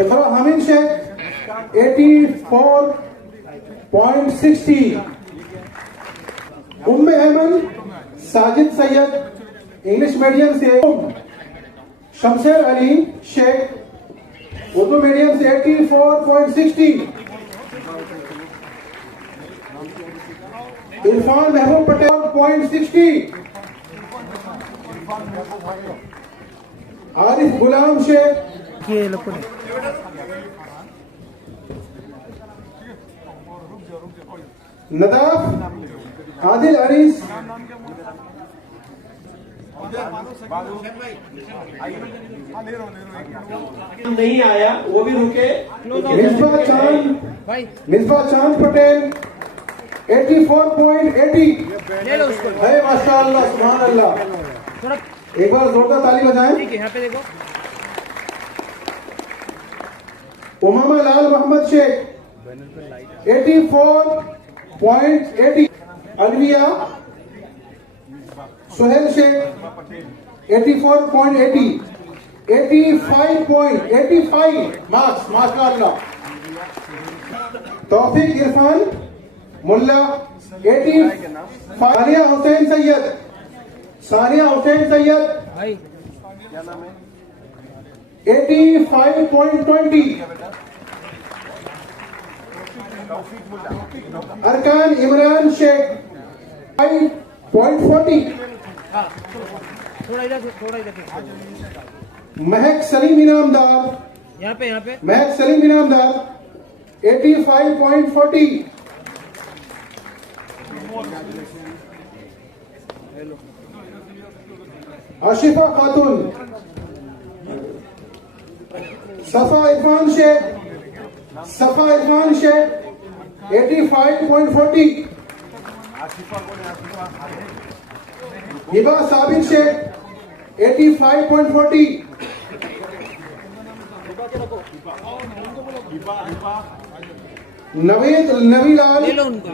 इकरा हमीद शेख 84.60। उम्मे अहमद साजिद सैयद इंग्लिश मीडियम से। शमशेर अली शेख उर्दू मीडियम से 84.60। इरफान महबूब पटेल 0.60। आरिफ गुलाम शेख नदाफ आदिल अरीस नहीं आया, वो भी रुके। मिसबा चांद पटेल 84.80। है माशाअल्लाह सुभान अल्लाह। एक बार जोरदार ताली बजाएं। ठीक है, यहाँ पे देखो। उमामा लाल मोहम्मद शेख 84.80। अलविया सुहेल शेख 84.80। 85.85 मार्क्स माशाअल्लाह। तौफीक इरफान मुल्ला 85। सानिया हुसैन सैयद भाई 85.20। अरकान इमरान शेख 5.40। थोड़ा इधर महक सलीम इनामदार यहाँ पे महक सलीम इनामदार 85.40। आशिफा खातून सफा इरफान शेख सफा इरफान शेख 85.40, हिबा साबिर शेख 85.40, नवेद नवीलाल ले लो उनको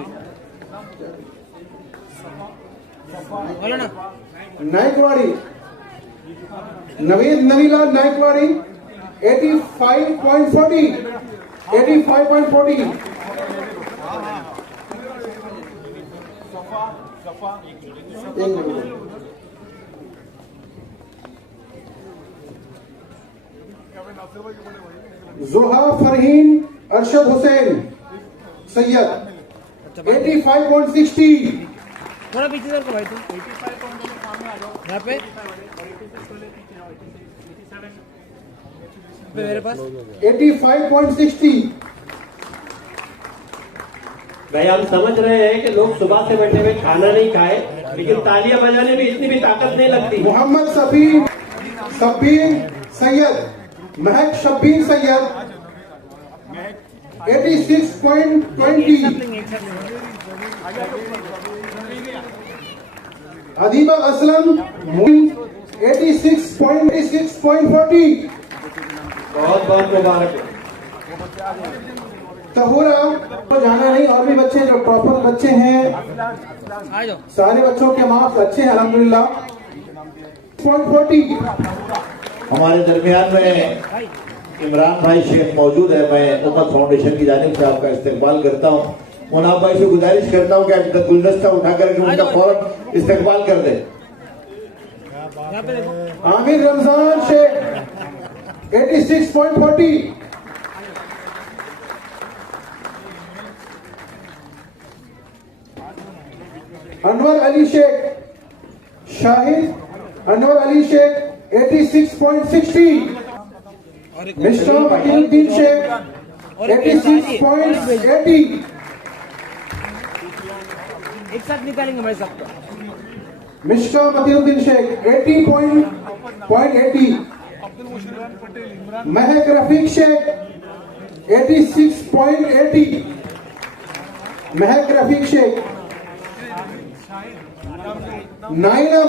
बोलो ना। नायकवाड़ी, नवेद नवीलाल नायकवाड़ी 85.40, 85.40, जोहा फरहीन अरशद हुसैन सैयद 85.60, थोड़ा पीछे सर को भाई तुम यहाँ पे मेरे पास 85.60। भाई हम समझ रहे हैं कि लोग सुबह से बैठे हुए खाना नहीं खाए, लेकिन तालियां बजाने में इतनी भी ताकत नहीं लगती। मोहम्मद शब्बीर सैयद, महक शब्बीर सैयद 86.20, अदीबा असलम 86.40, बहुत बहुत मुबारक। तहुरा तो जाना नहीं, और भी बच्चे जो प्रॉपर बच्चे हैं, सारे बच्चों के मार्क्स अच्छे हैं अल्हम्दुलिल्लाह। 40 हमारे दरमियान में इमरान भाई शेख मौजूद है। मैं उम्मत फाउंडेशन की जानिब से आपका इस्तेकबाल करता हूँ। मुनाफ भाई से गुजारिश करता हूँ कि आप गुलदस्ता उठा करके उनका फौरन इस्तेकबाल कर दें। आमिर रमजान शेख 86.40, अनवर अली शेख, शाहिद अनवर अली शेख 86.60, मिस्टर मकीनुद्दीन शेख 86.80, एक साथ निकालेंगे भाई सबको। मिस्टर मकीनुद्दीन शेख 80.80, महक रफीक शेख 86.80, महक रफीक शेख, नाइला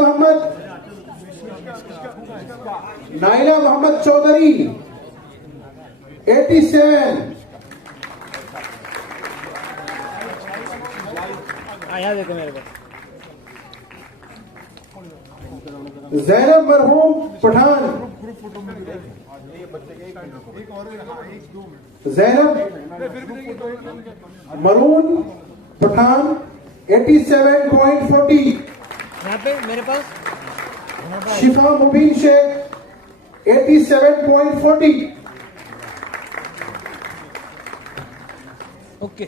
मोहम्मद चौधरी 87, यहाँ देखो मेरे को। जैनब मरहूम पठान, जैनब मरून पठान 87.40, यहाँ पे मेरे पास शिफा मुबीन शेख 87.40, ओके।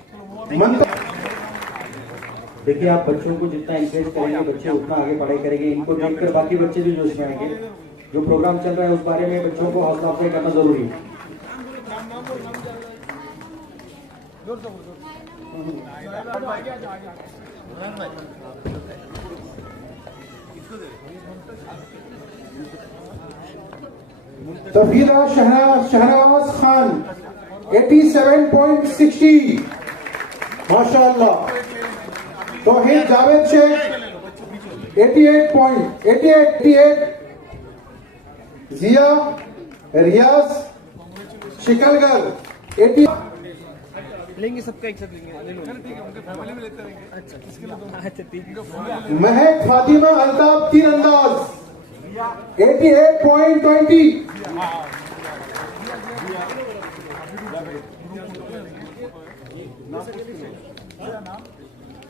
देखिए, आप बच्चों को जितना इंकरेज करेंगे बच्चे उतना आगे पढ़ाई करेंगे। इनको देखकर बाकी बच्चे भी जोश में आएंगे। जो प्रोग्राम चल रहा है उस बारे में बच्चों को हौसला अफजाई करना जरूरी है। तफीरा शहनाज खान 87.60, माशाअल्लाह। तौहीद जावेद शेख 88, जिया रियाज शिकलगर 80, लेंगे सबका एक साथ लेंगे। ले लो। अच्छा ठीक है। महक फातिमा अल्ताफ तीरंदाज 88.20,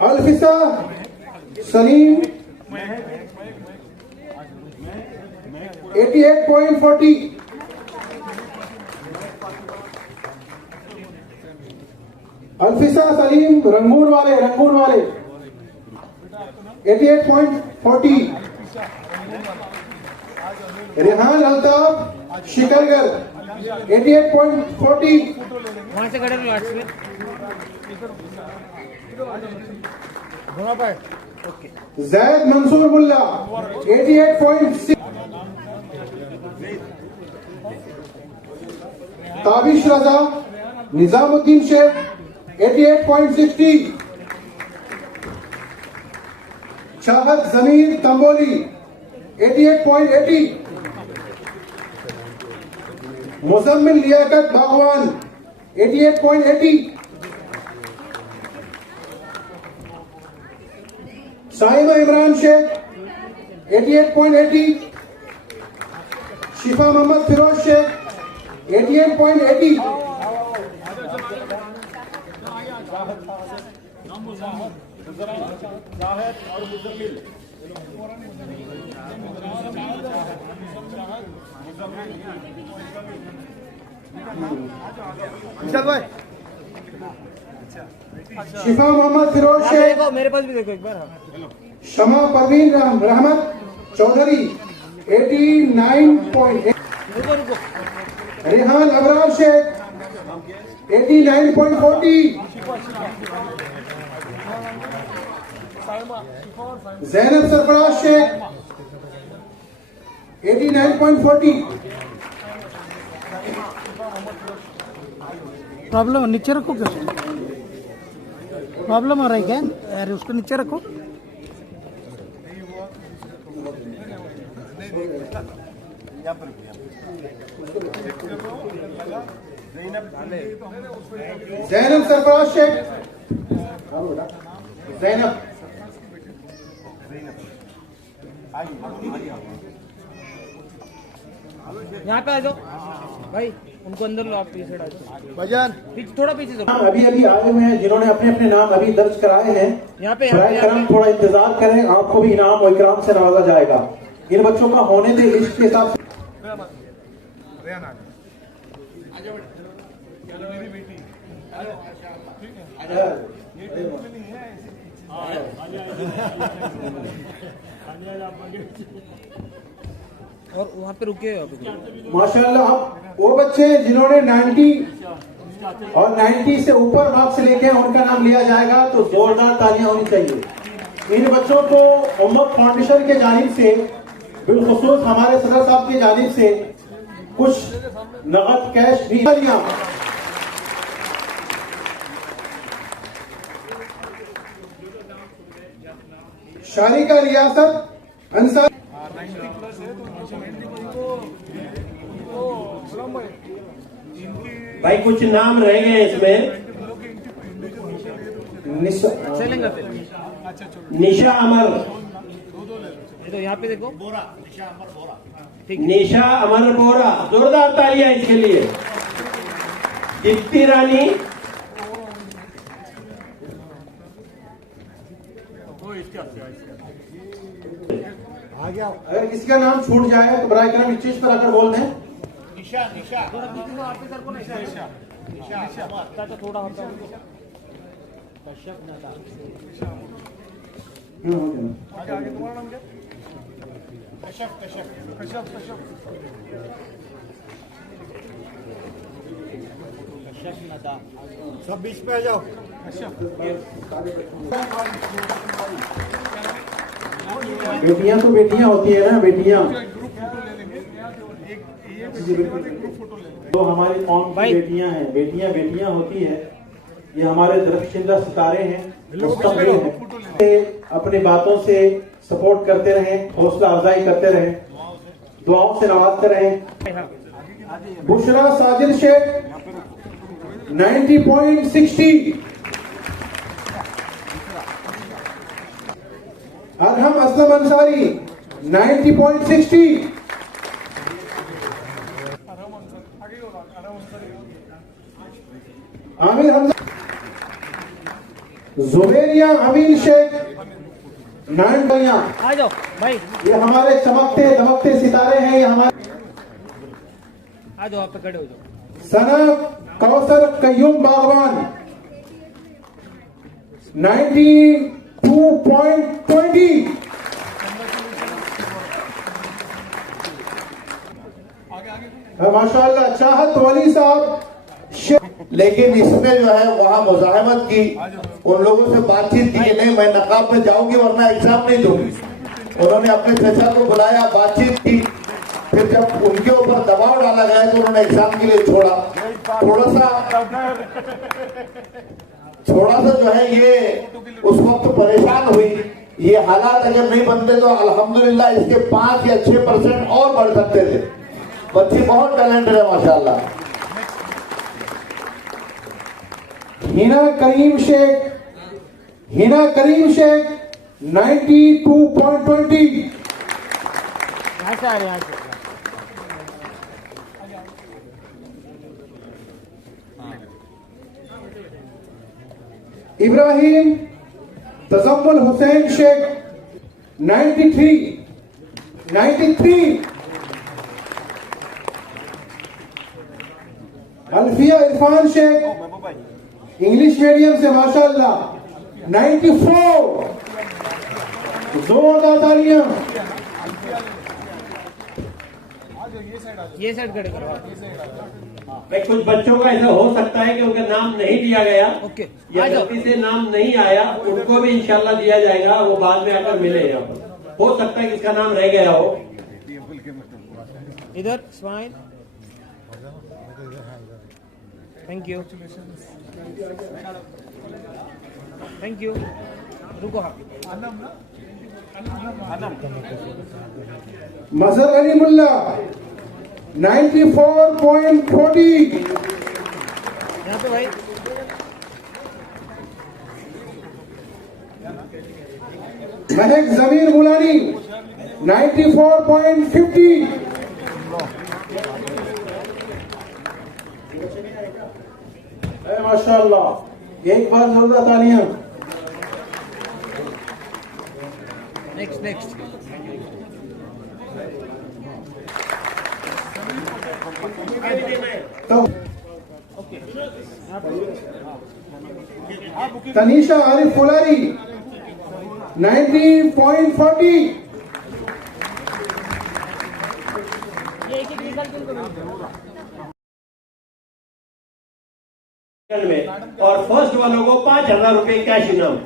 अल्फिसा सलीम 88.40, अल्फिसा सलीम रंगून वाले 88.40, रेहान अल्ताफ शिकलगर 88.40, वहां से खड़े रहो आर्ट्स में। ओके। जैद मंसूर मुल्ला 88.6, ताबिश रजा निजामुद्दीन शेख 88.60, चाहत जमीर तंबोली 88.80, मुजम्मिल लियाकत बागवान 88.80, साहिमा इमरान शेख 88.80, शिफा मोहम्मद फिरोज शेख 88.80, शिफा मोहम्मद फिरोज शेख, मेरे पास भी देखो एक बार। शमा परवीन रहमत चौधरी 89.8, रेहान अबरार शेख 89.40, जैनब सरफराज शेख 89.40। प्रॉब्लम नीचे रखो क्या? प्रॉब्लम हो रहा है क्या? यार उसको नीचे रखो। जैनब सरफराज शेख, जैनब यहाँ पे आ जाओ भाई, उनको अंदर लो, आप पीछे आ जाओ भाईजान, थोड़ा पीछे जाओ। अभी अभी आए हुए हैं जिन्होंने अपने अपने नाम अभी दर्ज कराए हैं, यहाँ पे थोड़ा इंतजार करें, आपको भी इनाम और इकराम से नवाजा जाएगा। इन बच्चों का होने दे लिस्ट के हिसाब से। और वहाँ पे रुके माशाल्लाह, अब वो बच्चे जिन्होंने 90 और 90 से ऊपर मार्क्स लेके हैं उनका नाम लिया जाएगा, तो जोरदार तालियां होनी चाहिए। इन बच्चों को उम्मत फाउंडेशन के जानिब से, बिलखुसूस हमारे सदर साहब की जानिब से कुछ नगद कैश भी। शारी का रियासत अंसार भाई कुछ नाम रह गए इसमें। निशा अमर, तो यहाँ पे देखो निशा अमर बोरा, जोरदार तालियां इसके लिए। दीप्ति रानी, अगर किसी का नाम छूट जाए तो बराए करम इस चीज पर आकर बोल दें। निशा निशा थोड़ा होता है। आगे तुम्हारा नाम क्या? कश्यप कश्यप कश्यप कश्यप कश्यप नदा, सब बीच पे आ जाओ। कश्यप बेटियां तो बेटियां होती है ना, बेटियां तो हमारी कौम की बेटियां हैं, बेटियां बेटियां होती है। ये हमारे दरख्शिंदा सितारे हैं, मुस्तकबिल हैं। अपनी बातों से सपोर्ट करते रहें, हौसला अफजाई करते रहें, दुआओं से नवाजते रहें। बुशरा साजिद शेख 90.60, अरहम असलम अंसारी 90.60, आमिर हमजा, जुबेरिया अमीन शेख 9। आ जाओ भाई, ये हमारे चमकते दमकते सितारे हैं। ये हमारे आ जाओ, आप पे खड़े हो जाओ। सना कौसर कयूम बागवान 92.20, माशाअल्लाह चाहत वली साहब। लेकिन इसमें जो है वहाँ मुजाहमत की, उन लोगों से बातचीत की कि नहीं मैं नकाब में जाऊंगी वरना एग्जाम नहीं दूंगी। उन्होंने अपने चचा को बुलाया, बातचीत की, फिर जब उनके ऊपर दबाव डाला गया तो उन्होंने एग्जाम के लिए छोड़ा। थोड़ा सा जो है ये उस वक्त परेशान हुई। ये हालात अगर नहीं बनते तो अल्हम्दुलिल्लाह इसके 5 या 6% और बढ़ सकते थे। बच्ची बहुत टैलेंटेड है माशाल्लाह। हिना करीम शेख 92.20। इब्राहिम तजम्मुल हुसैन शेख 93। अल्फिया इरफान शेख इंग्लिश मीडियम से माशाल्लाह 94। जोरदार तालियां। ये साइड खड़े करो। भाई कुछ बच्चों का ऐसा हो सकता है कि उनका नाम नहीं दिया गया, या गलती से नाम नहीं आया, उनको भी इंशाल्लाह दिया जाएगा। वो बाद में आकर मिले यहाँ पर। हो सकता है कि इसका नाम रह गया हो। इधर स्माइल। Thank you. रुको। मजहर अली मुल्ला 94.40। यहाँ पे भाई महक जमीर मुलानी 94.50। माशाल्लाह, एक बार जोरदार तालियां। नेक्स्ट तनीशा आरिफ फुलारी 90.40। में और फर्स्ट वालों को 5,000 रुपए कैश इनाम।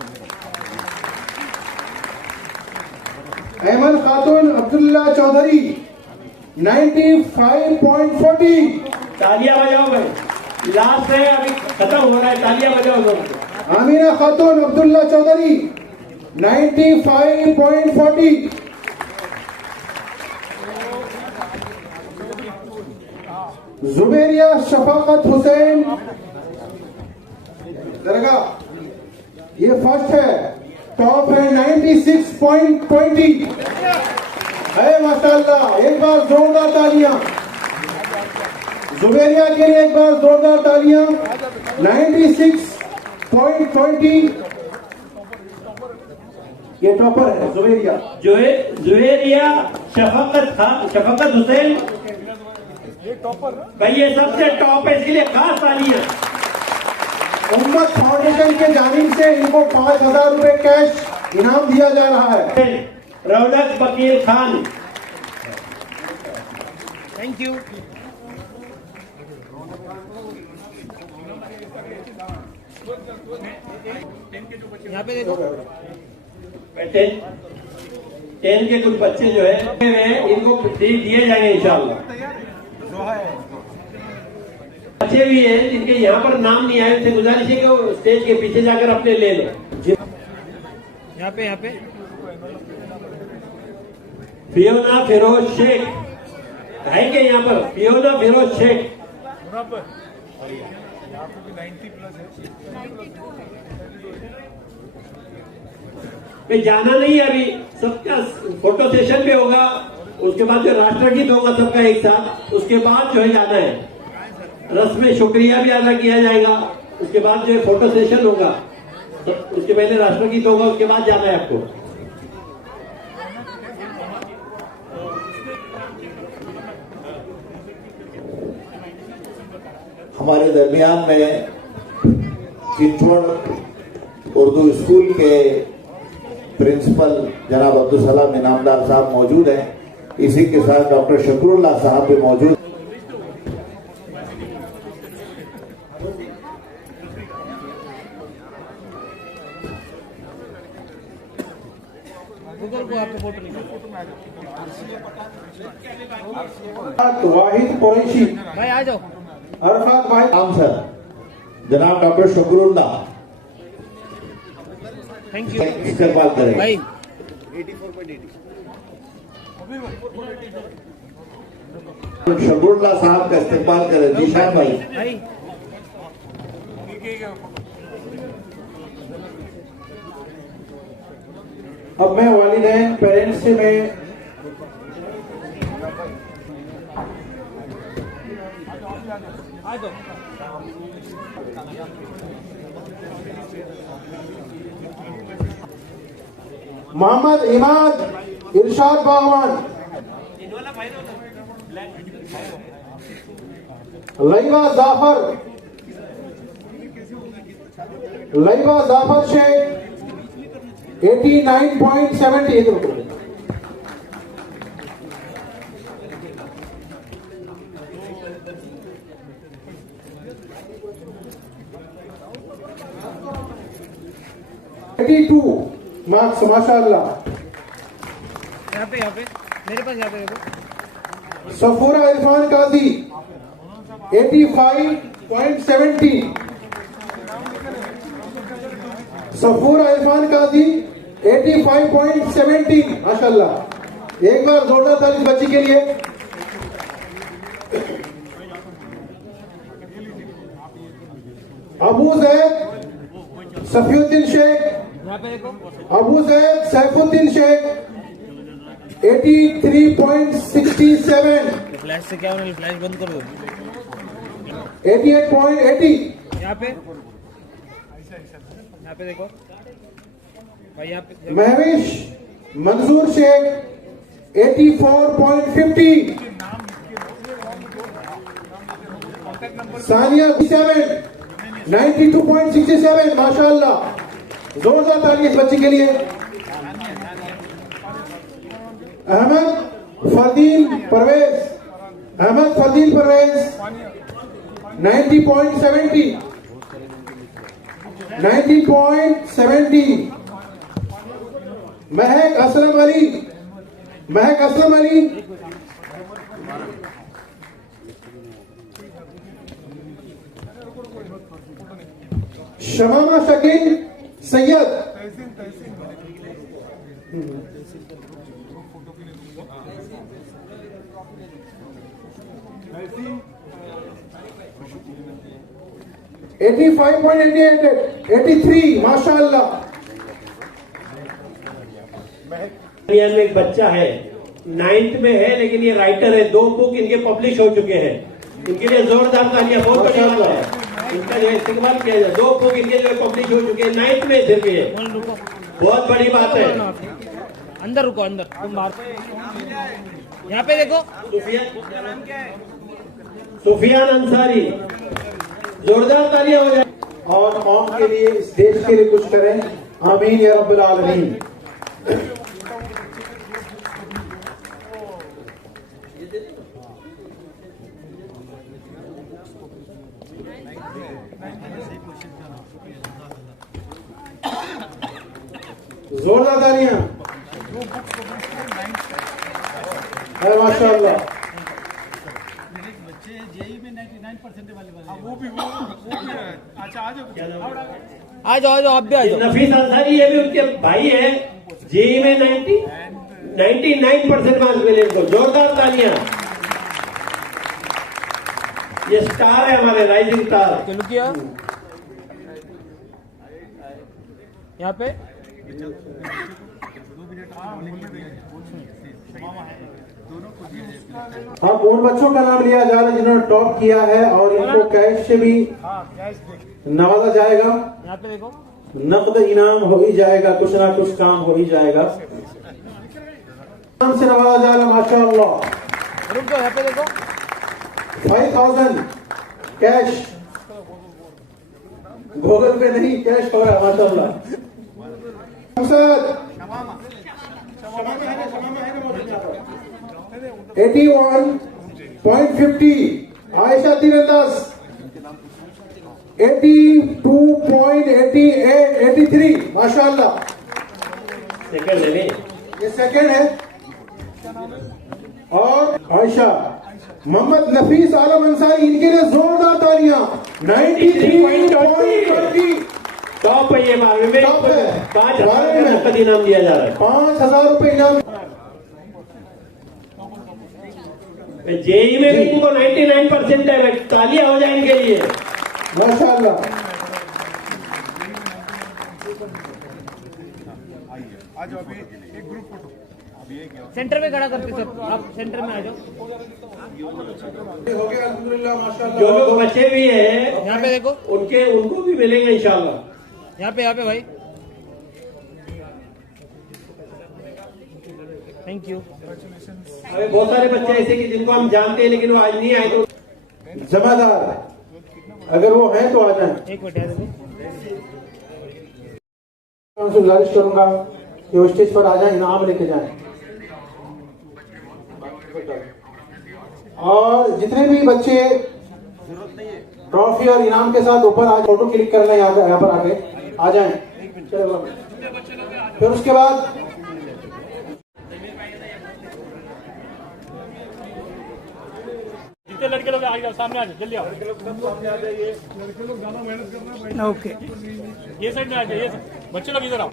अहमद खातून अब्दुल्ला चौधरी 95.40। तालियां बजाओ भाई, लास्ट है, अभी खत्म हो रहा है। तालियां बजाओ लोग। आमिना खातून अब्दुल्ला चौधरी 95.40। जुबेरिया शफाकत हुसैन दरगाह, ये फर्स्ट है, टॉप है 96.20 है माशाल्लाह। एक बार जोरदार तालियां जुबेरिया के लिए, एक बार जोरदार तालियां। 96.20 ये टॉपर है जुबेरिया। जुबेरिया शफाकत हुसैन भाई, ये सबसे टॉप है, इसके लिए खास तालियां। उम्मत फाउंडेशन के जानिब से इनको 5,000 रुपए कैश इनाम दिया जा रहा है। रौनक बकीर खान, थैंक यू। यहाँ पे देखो 10 के कुछ बच्चे जो है इनको दिए जाएंगे इंशाल्लाह। बच्चे भी हैं जिनके यहाँ पर नाम नहीं आए, उनसे गुजारिश है कि वो स्टेज के पीछे जाकर अपने ले लो। यहाँ पे फियोना फिरोज शेख है क्या यहाँ पर? फियोना फिरोज शेख जाना नहीं है अभी, सबका फोटो सेशन भी होगा, उसके बाद जो राष्ट्रगीत होगा सबका एक साथ, उसके बाद जो है जाना है। रस्म शुक्रिया भी अदा किया जाएगा, उसके बाद जो है फोटो सेशन होगा, उसके पहले राष्ट्रगीत होगा, उसके बाद जाना है आपको। हमारे दरमियान में चिंचवड़ उर्दू स्कूल के प्रिंसिपल जनाब अब्दुल सलाम इनामदार साहब मौजूद हैं। इसी के साथ डॉक्टर शकरुल्लाह साहब भी मौजूद। गूगल को आपको फोटो निकाल वाहिद कुरैशी भाई आ जाओ अरफात भाई नाम सर जनाब डॉक्टर शकरुल्लाह थैंक यू इस्तेमाल करें भाई 84.80 शकरुल्लाह साहब का इस्तेमाल करें निशान भाई भाई अब मैं वालिदैन पेरेंट्स से मैं आ जाओ मोहम्मद इमाद इरशाद बागवान लईबा जाफर शेख 89.70 इधर उतरो। मार्क्स माशाअल्लाह। यहाँ पे मेरे पास यहाँ पे देखो सफूरा इरफान काजी 85.70 सफूरा इरफान काजी 85.70 माशाअल्लाह। एक बार जोरदार ताली इस बच्ची के लिए। अबू जैद सफीउद्दीन शेख अबू जैद सैफुद्दीन शेख 83.67 फ्लैश से क्या होने फ्लैश बंद कर दो 88.80 यहाँ पे देखो भाई यहाँ पे महविश मंजूर शेख 84.50 सानिया 92.67 माशाअल्लाह। जोरदार ताली इस बच्ची के लिए। अहमद फरदीन परवेज 90.70 महक असलम अली शमामा शकील सैयद 83 माशाअल्लाह। में एक बच्चा है 9th में है लेकिन ये राइटर है 2 बुक इनके पब्लिश हो चुके हैं इनके लिए जोरदार तालियां बहुत बड़ी बात है इनका जो इस्तेमाल किया जाए 2 बुक इनके जो पब्लिश हो चुके हैं 9th में सिर्फ ये बहुत बड़ी बात है। अंदर रुको अंदर तुम बाहर यहाँ पे देखो सुफियान अंसारी जोरदार तालियां हो जाए और कौम के लिए इस देश के लिए कुछ करें आमीन या रब्बुल आलमीन। जोरदार तालियां माशाअल्लाह। आ जाओ आप भी आ जाओ। नफीस अंसारी ये भी उनके भाई है जेई में 99% मार्क्स मिले इनको जोरदार तालियां। ये स्टार है हमारे राइजिंग स्टार। यहाँ पे अब उन बच्चों का नाम लिया जा रहा है जिन्होंने टॉप किया है और इनको कैश से भी नवाजा जाएगा। यहाँ पे देखो नकद इनाम हो ही जाएगा कुछ ना कुछ काम हो ही जाएगा नाम से नवाजा जा रहा माशाअल्लाह। रुक जाओ यहाँ पे देखो 5000 कैश गूगल पे नहीं कैश हो रहा माशाअल्लाह। 81.50 आयशा तीरंदाज 82.83 माशाअल्लाह। सेकंड है ये सेकंड है। और आयशा मोहम्मद नफीस आलम अंसारी, इनके लिए जोरदार तालियां। 93.20 टॉप है ये मामले में। 5,000 इनाम दिया जा रहा है। 5,000 रुपए इनाम। जेई में भी इनको 99% है। तालियां हो जाए इनके लिए। माशाअल्लाह। सेंटर में खड़ा करते सर, आप सेंटर में आ जाओ। हो गया अल्हम्दुलिल्लाह माशाअल्लाह। जो लोग बच्चे भी हैं यहाँ पे देखो, उनको भी मिलेंगे इंशाल्लाह। यहाँ पे भाई। Thank you. अरे बहुत सारे बच्चे ऐसे कि जिनको हम जानते हैं लेकिन वो आज नहीं आए। तो जमादार अगर वो है तो आ जाए। एक मिनट यार, उनसे गुजारिश करूंगा कि वो स्टेज पर आ जाए, इनाम लेके जाए। और जितने भी बच्चे ट्रॉफी और इनाम के साथ ऊपर आज फोटो क्लिक कर लें, यहाँ पर आके आ जाएं। फिर उसके बाद जितने लड़के लोग आ जाओ, सामने आ जाओ, जल्दी आओ। लड़के लोग ज्यादा मेहनत करना। ओके, ये साइड में आ जाइए, बच्चे लोग इधर आओ।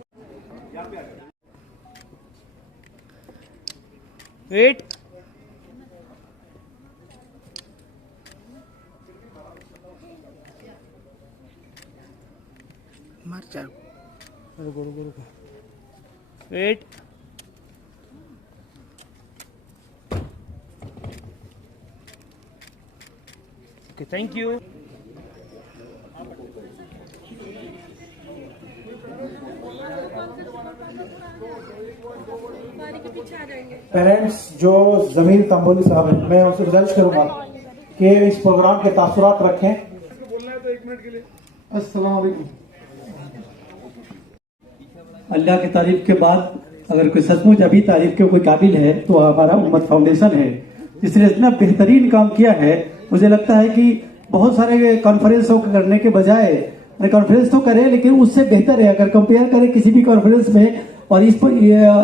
वेट। मार चार। रुको। Wait. Okay, thank you. Parents जो जमीर तंबोली साहब हैं, मैं उनसे गुजारिश करूंगा कि इस प्रोग्राम के तासुरात रखें। अस्सलाम वालेकुम। अल्लाह की तारीफ के बाद अगर कोई सचमुच अभी तारीफ के कोई काबिल है तो हमारा उम्मत फाउंडेशन है, जिसने इतना बेहतरीन काम किया है। मुझे लगता है कि बहुत सारे कॉन्फ्रेंसों करने के बजाय कॉन्फ्रेंस तो करें, लेकिन उससे बेहतर है अगर कंपेयर करें किसी भी कॉन्फ्रेंस में और इस पर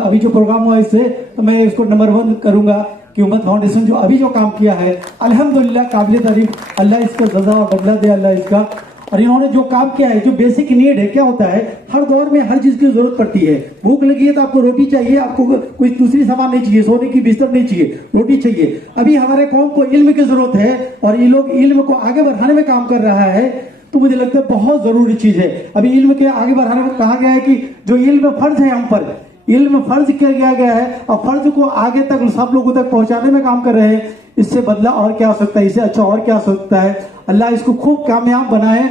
अभी जो प्रोग्राम हुआ इससे, तो मैं इसको नंबर 1 करूंगा कि उम्मत फाउंडेशन जो अभी जो काम किया है अल्हम्दुलिल्लाह काबिल तारीफ। अल्लाह इसको सजा और बदला दे अल्लाह इसका। और इन्होंने जो काम किया है, जो बेसिक नीड है, क्या होता है हर दौर में हर चीज की जरूरत पड़ती है। भूख लगी है तो आपको रोटी चाहिए, आपको कोई दूसरी सामान नहीं चाहिए, सोने की बिस्तर नहीं चाहिए, रोटी चाहिए। अभी हमारे कौम को इल्म की जरूरत है और ये लोग इल्म को आगे बढ़ाने में काम कर रहा है, तो मुझे लगता है बहुत जरूरी चीज है। अभी इल्म के आगे बढ़ाने में कहा गया है कि जो इल्म फर्ज है हम पर, इल्म फर्ज किया गया है और फर्ज को आगे तक सब लोगों तक पहुंचाने में काम कर रहे हैं। इससे बदला और क्या हो सकता है, इससे अच्छा और क्या हो सकता है। अल्लाह इसको खूब कामयाब बनाए।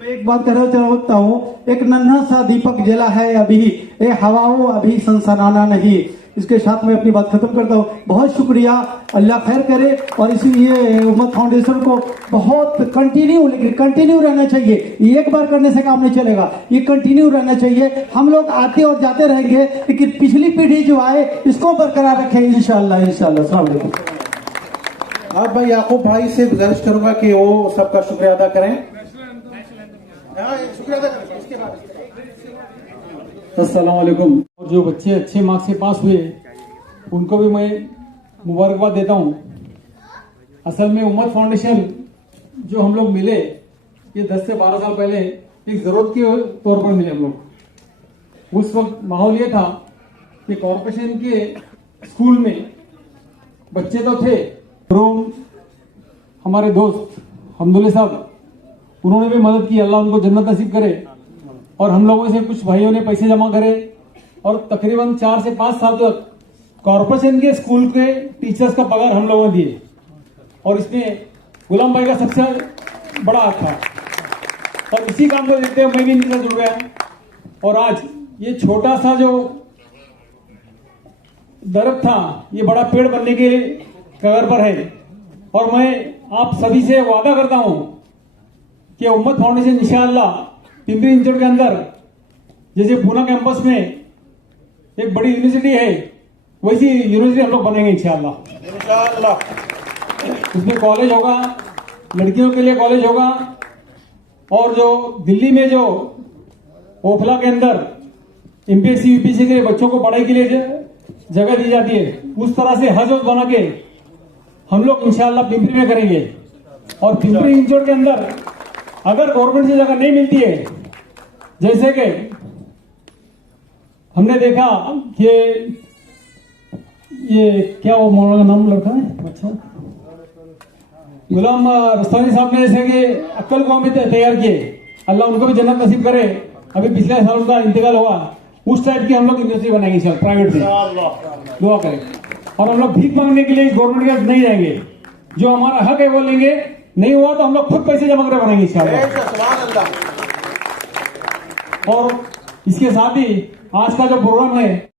मैं एक बात कहना चाहता हूँ, एक नन्हा सा दीपक जला है अभी, ए हवाओं अभी सनसनाना नहीं। इसके साथ मैं अपनी बात खत्म करता हूँ। बहुत शुक्रिया, अल्लाह खैर करे। और इसीलिए उम्मत फाउंडेशन को बहुत कंटिन्यू रहना चाहिए। एक बार करने से काम नहीं चलेगा, ये कंटिन्यू रहना चाहिए। हम लोग आते और जाते रहेंगे, लेकिन पिछली पीढ़ी जो आए इसको बरकरार रखें इंशाअल्लाह। अस्सलाम वालेकुम। आप भाई याकूब भाई से गुजारिश करूंगा कि वो सबका शुक्रिया अदा करें। शुक्रिया अदा करें। इसके बाद अस्सलाम वालेकुम। और जो बच्चे अच्छे मार्क्स से पास हुए उनको भी मैं मुबारकबाद देता हूँ। असल में उम्मत फाउंडेशन जो हम लोग मिले, ये 10 से 12 साल पहले एक जरूरत के तौर पर मिले हम लोग। उस वक्त माहौल ये था कि कॉरपोरेशन के स्कूल में बच्चे तो थे, हमारे दोस्त हमदुल्ला साहब, उन्होंने भी मदद की, अल्लाह उनको जन्नत नसीब करे। और हम लोगों से कुछ भाइयों ने पैसे जमा करे और तकरीबन 4 से 5 साल तक कॉरपोरेशन के स्कूल के टीचर्स का पगार हम लोगों ने दिए। और इसमें गुलाम भाई का सबसे बड़ा हाथ था। और इसी काम को देखते हुए मैं भी इनके साथ जुड़ गया। और आज ये छोटा सा जो दरख्त था, ये बड़ा पेड़ बनने के कगार पर है। और मैं आप सभी से वादा करता हूं कि उम्मत फाउंडेशन इंशाअल्लाह पिंपरी इंचोड़ के अंदर जैसे पूना कैंपस में एक बड़ी यूनिवर्सिटी है, वैसी यूनिवर्सिटी हम लोग बनेंगे इंशाअल्लाह। उसमें कॉलेज होगा, लड़कियों के लिए कॉलेज होगा। और जो दिल्ली में जो ओखला के अंदर एमपीएससी यूपीएससी के बच्चों को पढ़ाई के लिए जगह दी जाती है, उस तरह से हज बना के हम लोग इंशाल्लाह पिंपरी में करेंगे। और पिंपरी इंचोर के अंदर अगर गवर्नमेंट से जगह नहीं मिलती है, जैसे कि हमने देखा कि ये क्या वो मौलाना नाम लड़का है, अच्छा गुलाम रस्तानी साहब ने जैसे कि अक्कल को हमें तैयार किए, अल्लाह उनको भी जन्नत नसीब करे। अभी पिछले साल उनका इंतकाल हुआ, उस टाइप की हम लोग यूनिवर्सिटी बनाएंगे सर, प्राइवेट में, दुआ करें। और हम लोग भीख मांगने के लिए गवर्नमेंट के नहीं जाएंगे, जो हमारा हक है वो लेंगे, नहीं हुआ तो हम लोग खुद पैसे जमा कर बनाएंगे इंशाअल्लाह। और इसके साथ ही आज का जो प्रोग्राम है,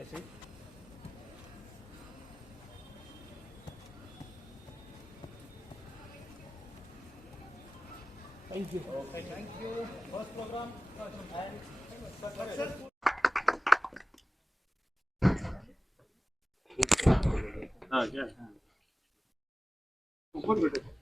ऐसे थैंक यू फर्स्ट प्रोग्राम हाँ क्या ऊपर बैठो।